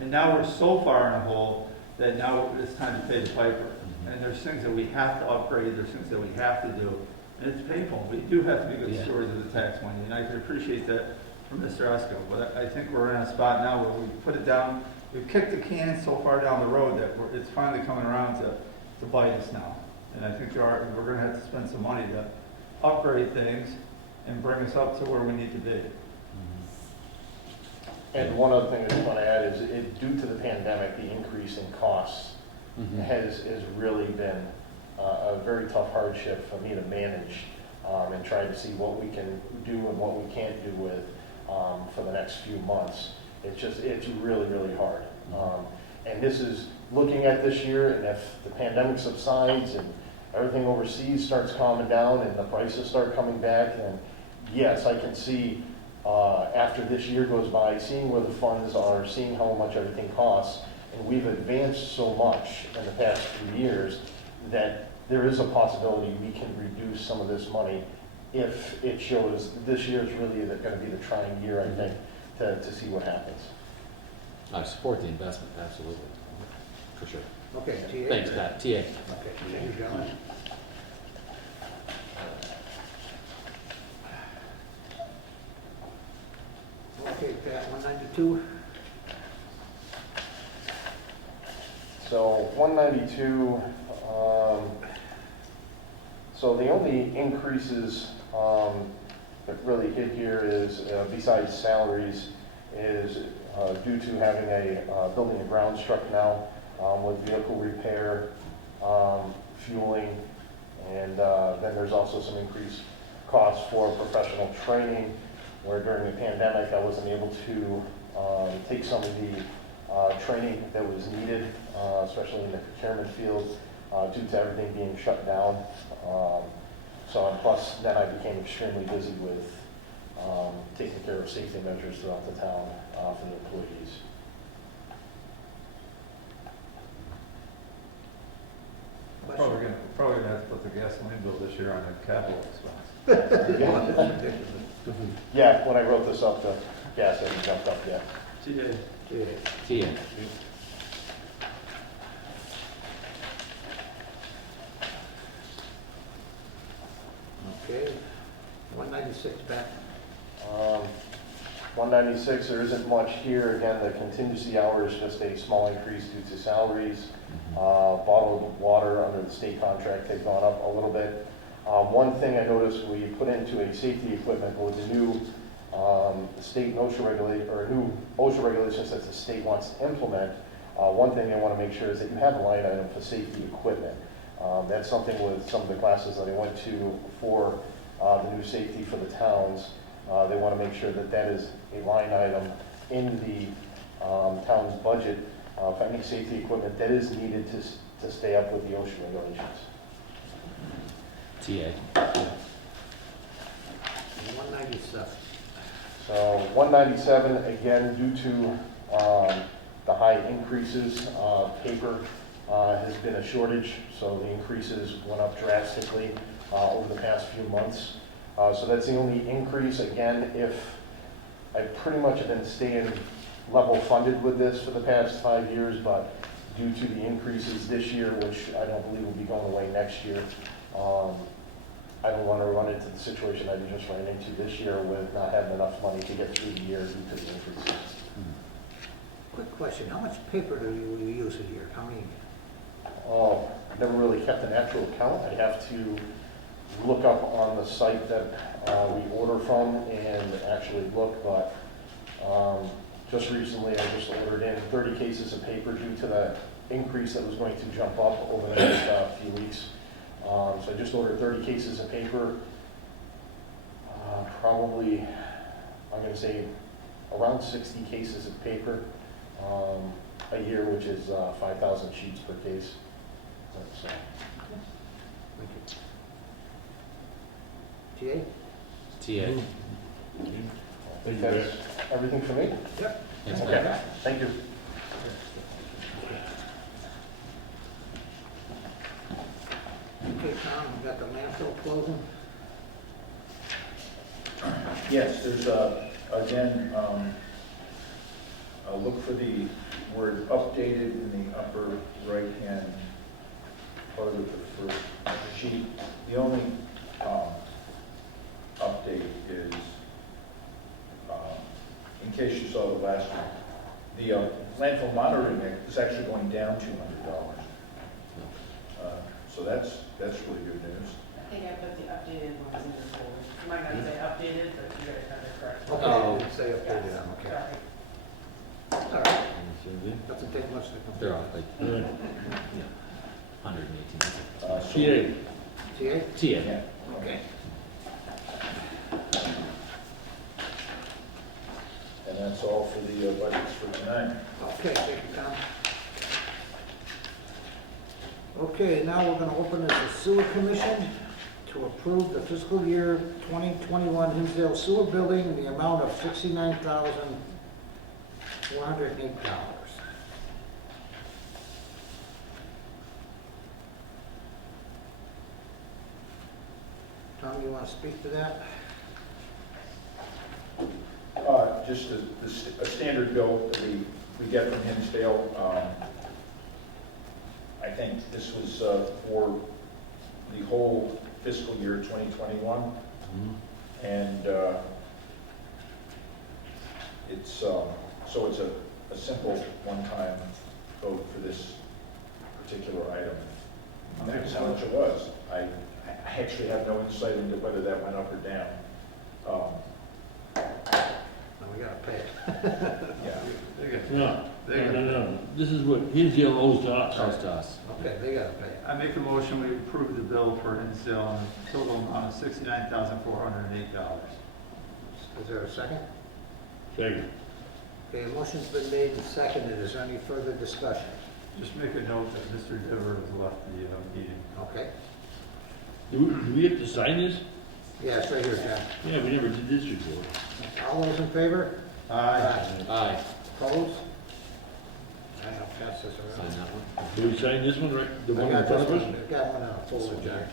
And now we're so far in a hole that now it's time to pay the piper. And there's things that we have to upgrade, there's things that we have to do, and it's painful. We do have to be good stewards of the tax money, and I can appreciate that from Mr. Esco. But I think we're in a spot now where we put it down we've kicked the can so far down the road that it's finally coming around to bite us now. And I think we're gonna have to spend some money to upgrade things and bring us up to where we need to be. And one other thing I just want to add is, due to the pandemic, the increase in costs has really been a very tough hardship for me to manage, and try to see what we can do and what we can't do with for the next few months. It's really, really hard. And this is looking at this year, and if the pandemic subsides and everything overseas starts calming down and the prices start coming back, then yes, I can see after this year goes by, seeing where the funds are, seeing how much everything costs, and we've advanced so much in the past few years that there is a possibility we can reduce some of this money if it shows this year is really going to be the trying year, I think, to see what happens. I support the investment, absolutely, for sure. Okay, TA? Thanks, Pat. TA. Okay, thank you, gentlemen. Okay, Pat, 192? So 192, so the only increases that really hit here is, besides salaries, is due to having a building and grounds truck now with vehicle repair, fueling, and then there's also some increased costs for professional training, where during the pandemic I wasn't able to take some of the training that was needed, especially in the procurement field, due to everything being shut down. So, and plus, then I became extremely busy with taking care of safety measures throughout the town for the employees. Probably gonna have to put the gasoline bill this year on a capital expense. Yeah, when I wrote this up, the gas hadn't jumped up yet. TA. Okay, 196, Pat. 196, there isn't much here. Again, the contingency hour is just a small increase due to salaries. Bottled water under the state contract has gone up a little bit. One thing I noticed, we put into a safety equipment with the new state OSHA regulations that the state wants to implement. One thing I want to make sure is that you have a line item for safety equipment. That's something with some of the classes that I went to for the new safety for the towns. They want to make sure that that is a line item in the town's budget for any safety equipment that is needed to stay up with the OSHA regulations. TA. 197. So 197, again, due to the high increases, paper has been a shortage, so the increases went up drastically over the past few months. So that's the only increase. Again, if I pretty much have been staying level funded with this for the past 5 years, but due to the increases this year, which I don't believe will be going away next year, I don't want to run into the situation I just ran into this year with not having enough money to get through the year due to the increases. Quick question, how much paper do you use a year? How many? Oh, I've never really kept an actual count. I have to look up on the site that we order from and actually look, but just recently I just ordered in 30 cases of paper due to the increase that was going to jump up over the next few weeks. So I just ordered 30 cases of paper, probably, I'm going to say around 60 cases of paper a year, which is 5,000 sheets per case. That's, TA? TA. that's everything for me? Yep. Thanks, Okay, Pat. thank you. Okay, Tom, we got the landfill closing. Yes, there's again, look for the word updated in the upper right-hand part of the first sheet. The only update is, in case you saw the last one, landfill monitoring is actually going down $200. So that's really good news. I think I put the updated ones in the folder. You might not say updated, but you guys have it correct. Okay, Oh. I didn't say updated, okay. Sorry. All right, doesn't take much to complete. They're off like All right. 118. TA. TA? TA. Yeah. Okay. And that's all for the budgets for tonight. Okay, thank you, Tom. Okay, now we're gonna open this as sewer commission to approve the fiscal year 2021 Hinsdale Sewer Building in the amount of $69,408. Tom, you wanna speak to that? Just a standard bill that we get from Hinsdale. I think this was for the whole fiscal year 2021. And it's, so it's a simple one-time vote for this particular item. That's how much it was. I actually have no insight into whether that went up or down. No, we gotta pay it. Yeah. No. This is what Hinsdale owes to us. Close to us. Okay, they gotta pay it. I make a motion, we approve the bill for Hinsdale on a total amount of $69,408. Is there a second? Second. Okay, a motion's been made and seconded. Is there any further discussion? Just make a note that Mr. Dever has left the meeting. Okay. Do we have to sign this? Yeah, it's right here, John. Yeah, we never did this before. All those in favor? Aye. Opposed? I don't pass this Sign around. that one. Do we sign this one, right? The I one in got front this of us? one. I got one out, folder, John.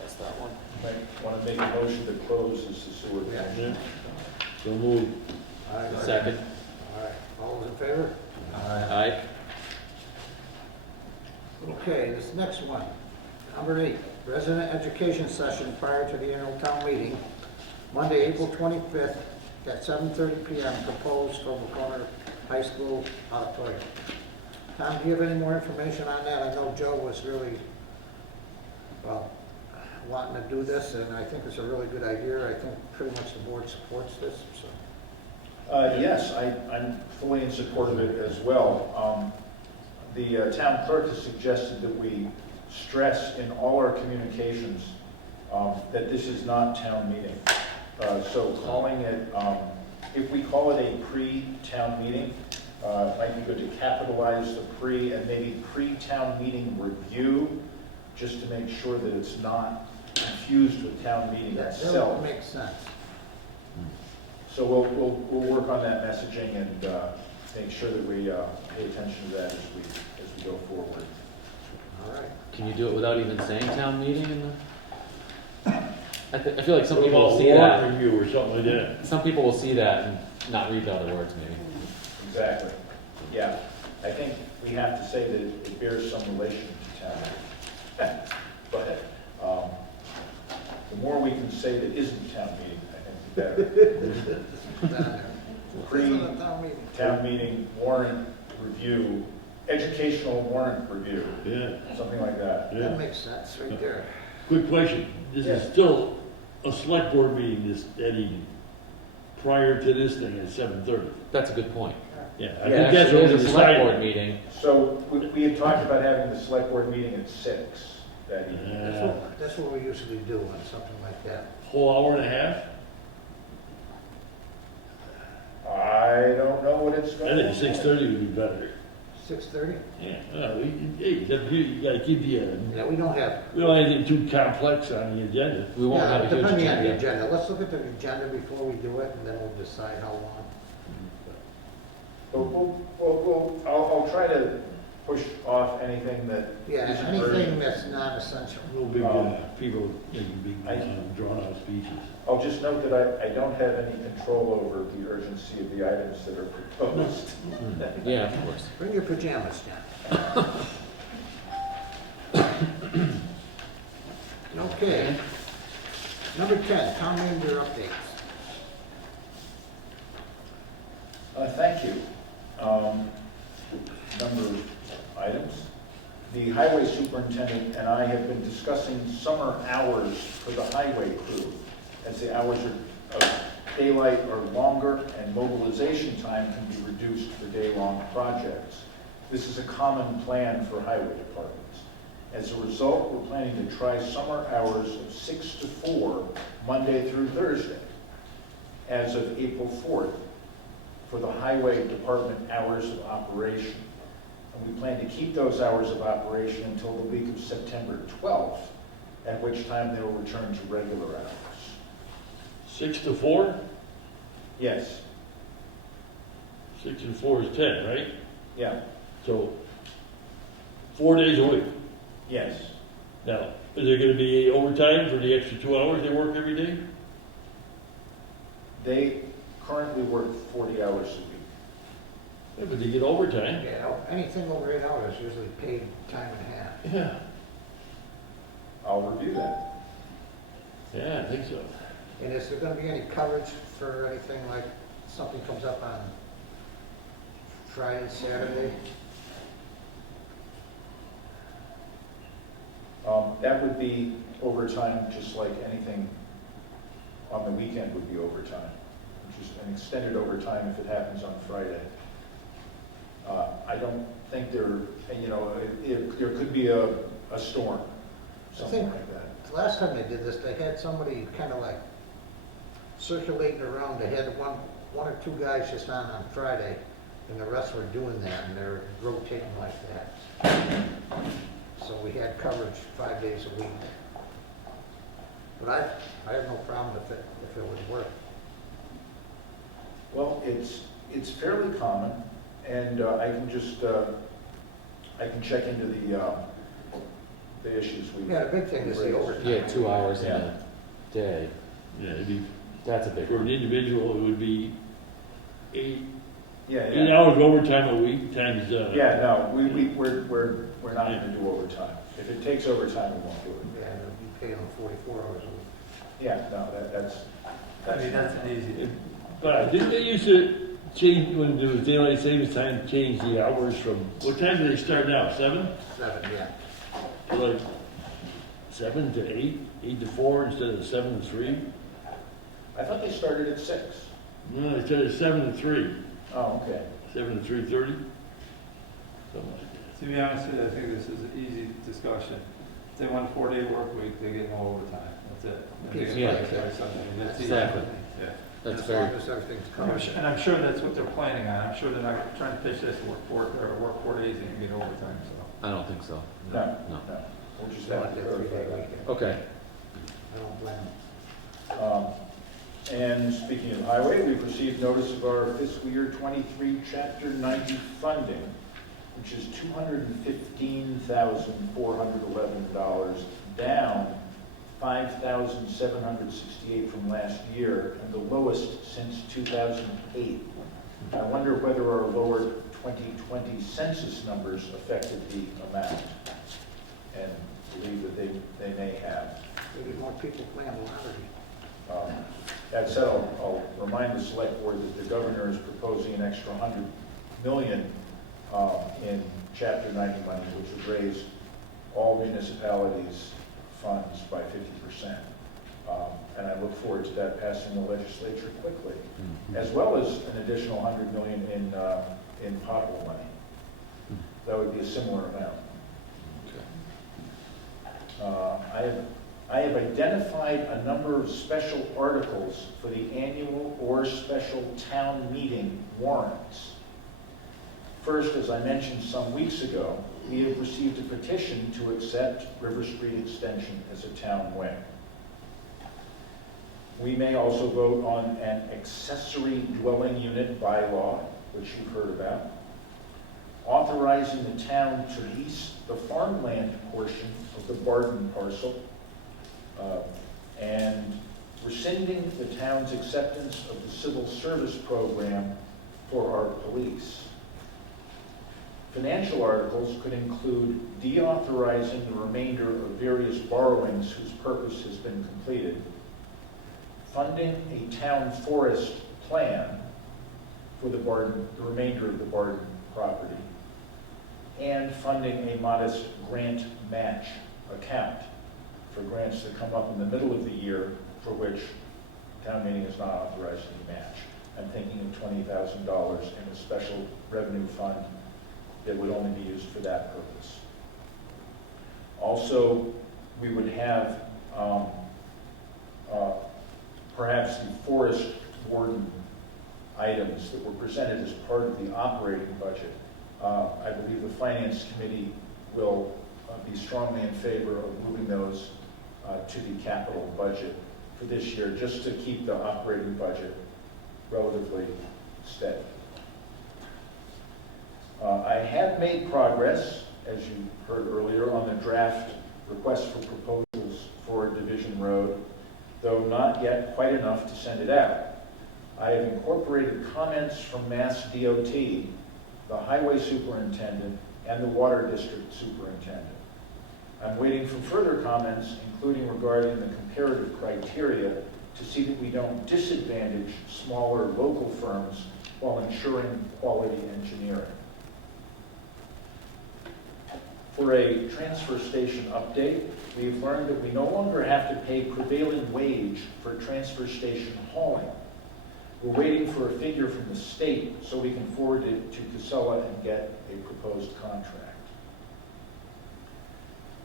That's that one. Might want to make a motion to close this sewer. Yeah. Yeah. So move. All right. Second. All right, all those in favor? Aye. Okay, this next one, number 8, resident education session prior to the annual town meeting, Monday, April 25th at 7:30 PM, proposed from Corner High School auditorium. Tom, do you have any more information on that? I know Joe was really, wanting to do this, and I think it's a really good idea. I think pretty much the board supports this, so. Yes, I'm fully in support of it as well. The town clerk has suggested that we stress in all our communications that this is not town meeting. So calling it, if we call it a pre-town meeting, it might be good to capitalize the pre and maybe pre-town meeting review, just to make sure that it's not confused with town meeting That itself. makes sense. So we'll work on that messaging and make sure that we pay attention to that as we go forward. All right. Can you do it without even saying town meeting in the? I feel like some What people will about see warrant that. review or something like that? Some people will see that and not read the other words maybe. Exactly. Yeah. I think we have to say that it bears some relation to town meeting. But the more we can say that isn't town meeting, I think the better. Pre-town meeting warrant review, educational warrant review, Yeah, something like that. That yeah. makes sense, right there. Quick question. This is Yeah. still a select board meeting that evening, prior to this thing at 7:30. That's a good point. Yeah, I Yeah, think that's Actually, what we there's a select board decided. meeting. So we had talked about having the select board meeting at 6 that evening. That's what we usually do on something like that. Whole hour and a half? I don't know what it's I going to think 6:30 would be better. 6:30? Yeah, hey, you gotta keep the, Yeah, we don't have. we don't have anything too complex on the agenda. We won't have a huge Depending on the agenda. agenda. Let's look at the agenda before we do it, and then we'll decide how long. But I'll try to push off anything that Yeah, isn't anything urgent. that's non-essential. No big, people making big, drawn out speeches. I'll just note that I don't have any control over the urgency of the items that are proposed. Yeah, of course. Bring your pajamas, John. Okay. Number 10, town manager updates. Thank you. Number of items. The highway superintendent and I have been discussing summer hours for the highway crew, as the hours of daylight are longer and mobilization time can be reduced for day-long projects. This is a common plan for highway departments. As a result, we're planning to try summer hours of 6 to 4, Monday through Thursday, as of April 4th, for the highway department hours of operation. And we plan to keep those hours of operation until the week of September 12th, at which time they will return to regular hours. 6 to 4? Yes, 6 and 4 is 10, right? yeah, So 4 days a week. yes. Now, is there gonna be overtime for the extra 2 hours they work every day? They currently work 40 hours a week. Yeah, but they get overtime. Yeah, anything over 8 hours is usually paid time and a half. Yeah, I'll review that. yeah, I think so. And is there gonna be any coverage for anything like something comes up on Friday, Saturday? That would be overtime, just like anything on the weekend would be overtime, which is an extended overtime if it happens on Friday. I don't think there could be a storm, something think- like that. The last time they did this, they had somebody kind of like circulating around. They had one or two guys just on Friday, and the rest were doing that, and they're rotating like that. So we had coverage 5 days a week. But I have no problem if it would work. Well, it's fairly common, and I can just I can check into the issues we. Yeah, the big thing is the overtime. Yeah, 2 hours in Yeah. a day. Yeah, it'd be, That's a big for an one. individual, it would be 8 Yeah. hours of overtime a week times, Yeah, no, we're not gonna do overtime. If it takes overtime, we won't do it. Yeah, and you pay them 44 hours a week. Yeah, no, that's. I mean, that's an easy. But didn't they used to change, when there was daylight savings time, change the hours from, what time do they start now, 7? 7, yeah. To like 7 to 8, 8 to 4 instead of 7 to 3? I thought they started at 6. No, they said it's 7 to 3, Oh, okay. 7 to 3:30, something like that. To be honest with you, I think this is an easy discussion. If they want a 4-day work week, they get no overtime. That's it. And they get Yeah. paid every Sunday. That's easy. Exactly. Yeah. That's As very, long as everything's covered. And I'm sure that's what they're planning on. I'm sure they're not trying to pitch this to work 4 days and get overtime, so. I don't think so. No, No. no. We'll just They have want to that 3-day verify that. weekend. Okay. I don't blame them. And speaking of highway, we've received notice of our fiscal year 23 Chapter 90 funding, which is $215,411, down $5,768 from last year, and the lowest since 2008. I wonder whether our lower 2020 census numbers affected the amount, and believe that they may have. Maybe more people playing the lottery. That said, I'll remind the select board that the governor is proposing an extra $100 million in Chapter 90 money, which would raise all municipalities' funds by 50%. And I look forward to that passing the legislature quickly, as well as an additional $100 million in pothole money. That would be a similar amount. I have identified a number of special articles for the annual or special town meeting warrants. First, as I mentioned some weeks ago, we have received a petition to accept River Street Extension as a town way. We may also vote on an accessory dwelling unit bylaw, which you've heard about, authorizing the town to lease the farmland portion of the Barton parcel, and rescinding the town's acceptance of the civil service program for our police. Financial articles could include deauthorizing the remainder of various borrowings whose purpose has been completed, funding a town forest plan, for the remainder of the Barton property, and funding a modest grant match account for grants that come up in the middle of the year for which town meeting is not authorized any match. I'm thinking of $20,000 in a special revenue fund that would only be used for that purpose. Also, we would have perhaps the forest warden items that were presented as part of the operating budget. I believe the Finance Committee will be strongly in favor of moving those to the capital budget for this year, just to keep the operating budget relatively steady. I have made progress, as you heard earlier, on the draft request for proposals for Division Road, though not yet quite enough to send it out. I have incorporated comments from Mass DOT, the Highway Superintendent, and the Water District Superintendent. I'm waiting for further comments, including regarding the comparative criteria, to see that we don't disadvantage smaller local firms while ensuring quality engineering. For a transfer station update, we've learned that we no longer have to pay prevailing wage for transfer station hauling. We're waiting for a figure from the state so we can forward it to Casella and get a proposed contract.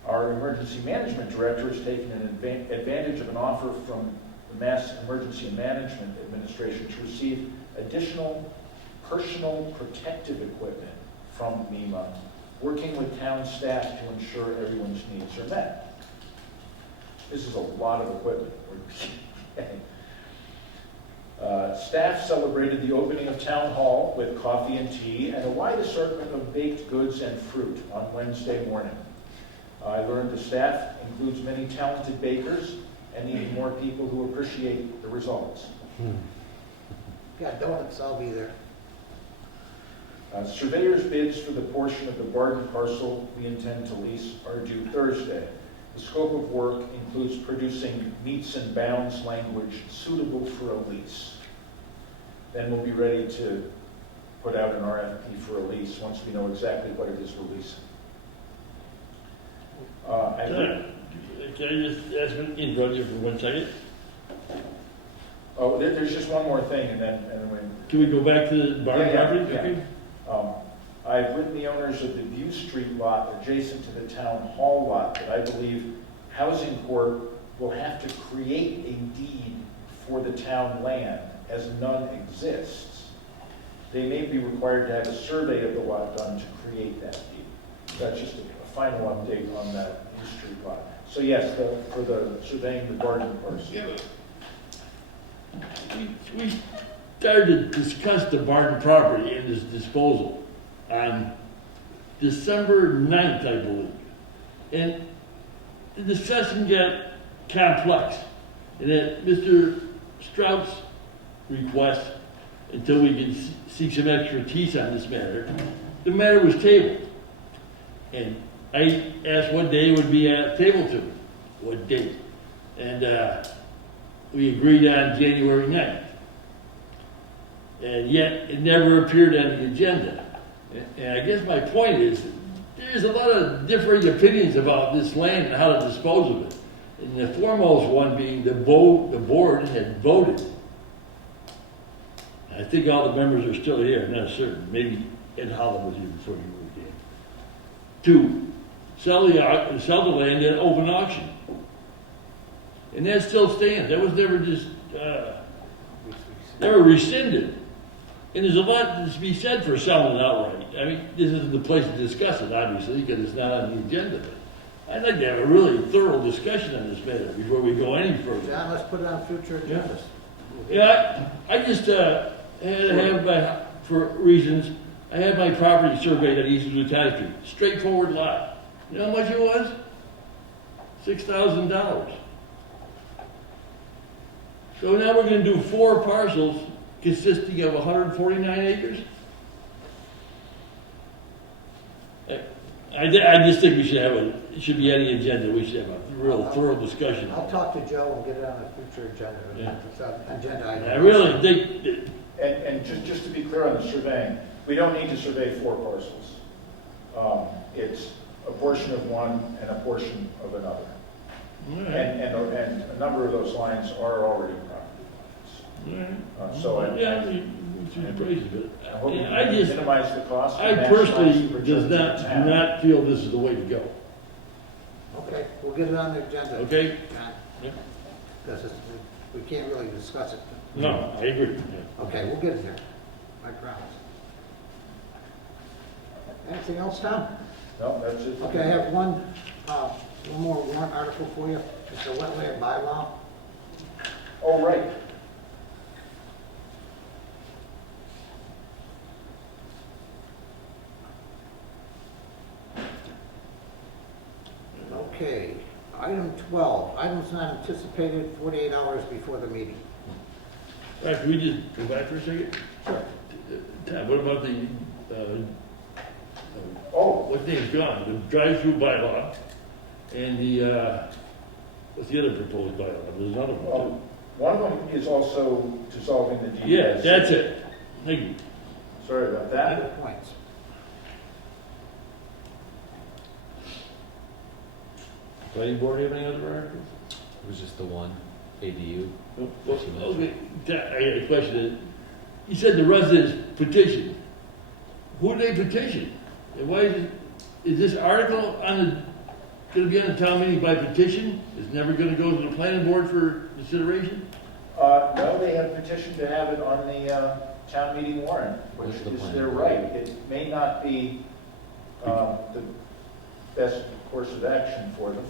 Our emergency management director has taken advantage of an offer from the Mass Emergency Management Administration to receive additional personal protective equipment from MEMA, working with town staff to ensure everyone's needs are met. This is a lot of equipment we're getting. Staff celebrated the opening of Town Hall with coffee and tea and a wide assortment of baked goods and fruit on Wednesday morning. I learned the staff includes many talented bakers and even more people who appreciate the results. Got donuts, I'll be there. Surveyor's bids for the portion of the Barton parcel we intend to lease are due Thursday. The scope of work includes producing meets and bounds language suitable for a lease. Then we'll be ready to put out an RFP for a lease once we know exactly what it is we're leasing. Can I just interrupt you for 1 second? Oh, there's just one more thing, and then we. Can we go back to the Barton property? Yeah. Okay. I've written the owners of the View Street lot adjacent to the Town Hall lot that I believe Housing Corp will have to create a deed for the town land, as none exists. They may be required to have a survey of the lot done to create that deed. That's just a final update on that View Street lot. So yes, for the surveying the Barton parcel. Yeah, we started to discuss the Barton property and its disposal on December 9th, I believe. And the discussion got complex. And at Mr. Strout's request, until we can seek some expertise on this matter, the matter was tabled. And I asked what day it would be tabled to, what date. And we agreed on January 9th. And yet, it never appeared on the agenda. And I guess my point is, there's a lot of differing opinions about this land and how to dispose of it. And the foremost one being the board had voted. I think all the members are still here, I'm not certain. Maybe Ed Holland was here before you moved in. To sell the land at open auction. And that still stands. That was never just, never rescinded. And there's a lot to be said for selling it outright. I mean, this isn't the place to discuss it, obviously, because it's not on the agenda. But I'd like to have a really thorough discussion on this matter before we go any further. John, let's put it on future agendas. Yeah, I just had to have for reasons, I had my property surveyed at East Lieutenant Street. Straightforward lot. You know how much it was? $6,000. So now we're going to do 4 parcels consisting of 149 acres? I just think we should have it should be on the agenda. We should have a real thorough discussion. I'll talk to Joe and get it on a future agenda. Yeah. It's an agenda item. I really think that And just to be clear on the surveying, we don't need to survey 4 parcels. It's a portion of one and a portion of another. And a number of those lines are already property lines. So I hope we I can just, minimize the cost. I and maximize personally the return do to the not town. feel this is the way to go. Okay, we'll get it on the agenda. Okay? John, Yeah. because we can't really discuss it. No, I agree. Yeah. Okay, we'll get it there, I promise. Anything else, Tom? No, that's it. Okay, I have one more warrant article for you. It's the wetland bylaw. Oh, right. Okay, item 12, items not anticipated 48 hours before the meeting. All right, can we just go back for a second? Sure. Tom, what about the, Oh, what name's gone? The drive-through bylaw and the, what's the other proposed bylaw? There's another one one of them is also dissolving the too. deed. Yeah, that's it. Thank you. Sorry about that. Good points. Planning board have any other articles? It was just the one, ADU. Well, okay, I got a question. You said the residents petitioned. Who did they petition? And why is this article gonna be on the town meeting by petition? It's never gonna go to the planning board for consideration? No, they have petitioned to have it on the town meeting warrant, which Where's the is planning their board? right. It may not be the best course of action for them,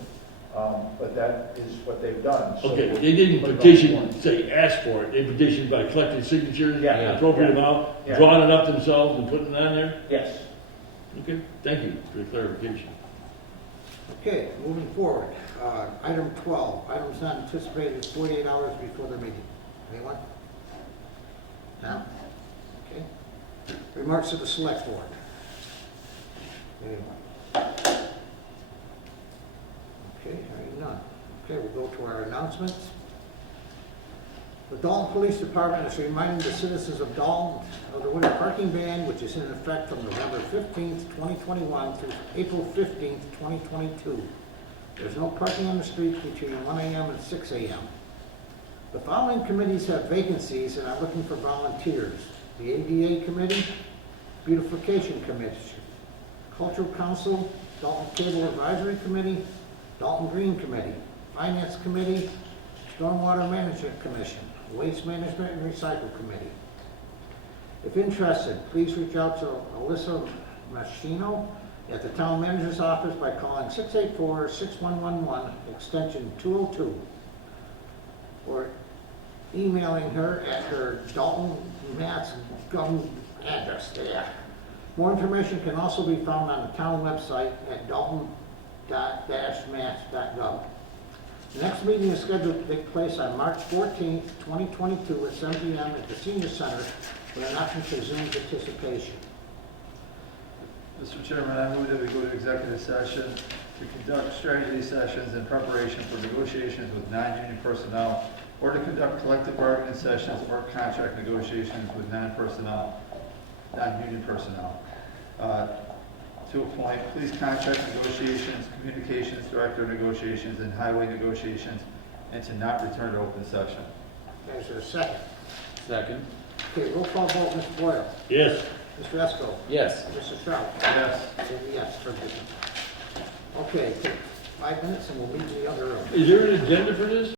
but that is what they've done. So Okay, we'll they didn't put it on the petition, warrant. say, ask for it. They petitioned by collecting signatures, Yeah. appropriate Yeah. amount, Yeah. drawing it up themselves and putting it on there? Yes. Okay, thank you for the clarification. Okay, moving forward. Item 12, items not anticipated 48 hours before the meeting. Anyone? No? Okay. Remarks to the select board. Anyone? Okay, hearing none. Okay, we'll go to our announcements. The Dalton Police Department is reminding the citizens of Dalton of the winter parking ban, which is in effect from November 15th, 2021 through April 15th, 2022. There's no parking on the streets between 1 a.m. and 6 a.m. The following committees have vacancies and are looking for volunteers. The ADA Committee, Beautification Commission, Cultural Council, Dalton Cable Advisory Committee, Dalton Green Committee, Finance Committee, Stormwater Management Commission, Waste Management and Recycle Committee. If interested, please reach out to Alyssa Machino at the Town Manager's Office by calling 684-6111, extension 202, or emailing her at her Dalton, Mass. government address there. More information can also be found on the town website at dalton-mass.gov. The next meeting is scheduled to take place on March 14th, 2022 at 7 p.m. at the Senior Center with an option for Zoom participation. Mr. Chairman, I move that we go to executive session to conduct strategy sessions in preparation for negotiations with non-union personnel, or to conduct collective bargaining sessions or contract negotiations with non-union personnel. To appoint police contract negotiations, communications director negotiations, and highway negotiations, and to not return to open session. Is there a second? Second? Okay, roll call vote, Mr. Boyle. Yes. Mr. Esco. Yes. Mr. Strout. Yes. Yes, for business. Okay, take 5 minutes and we'll meet in the other room. Is there an agenda for this?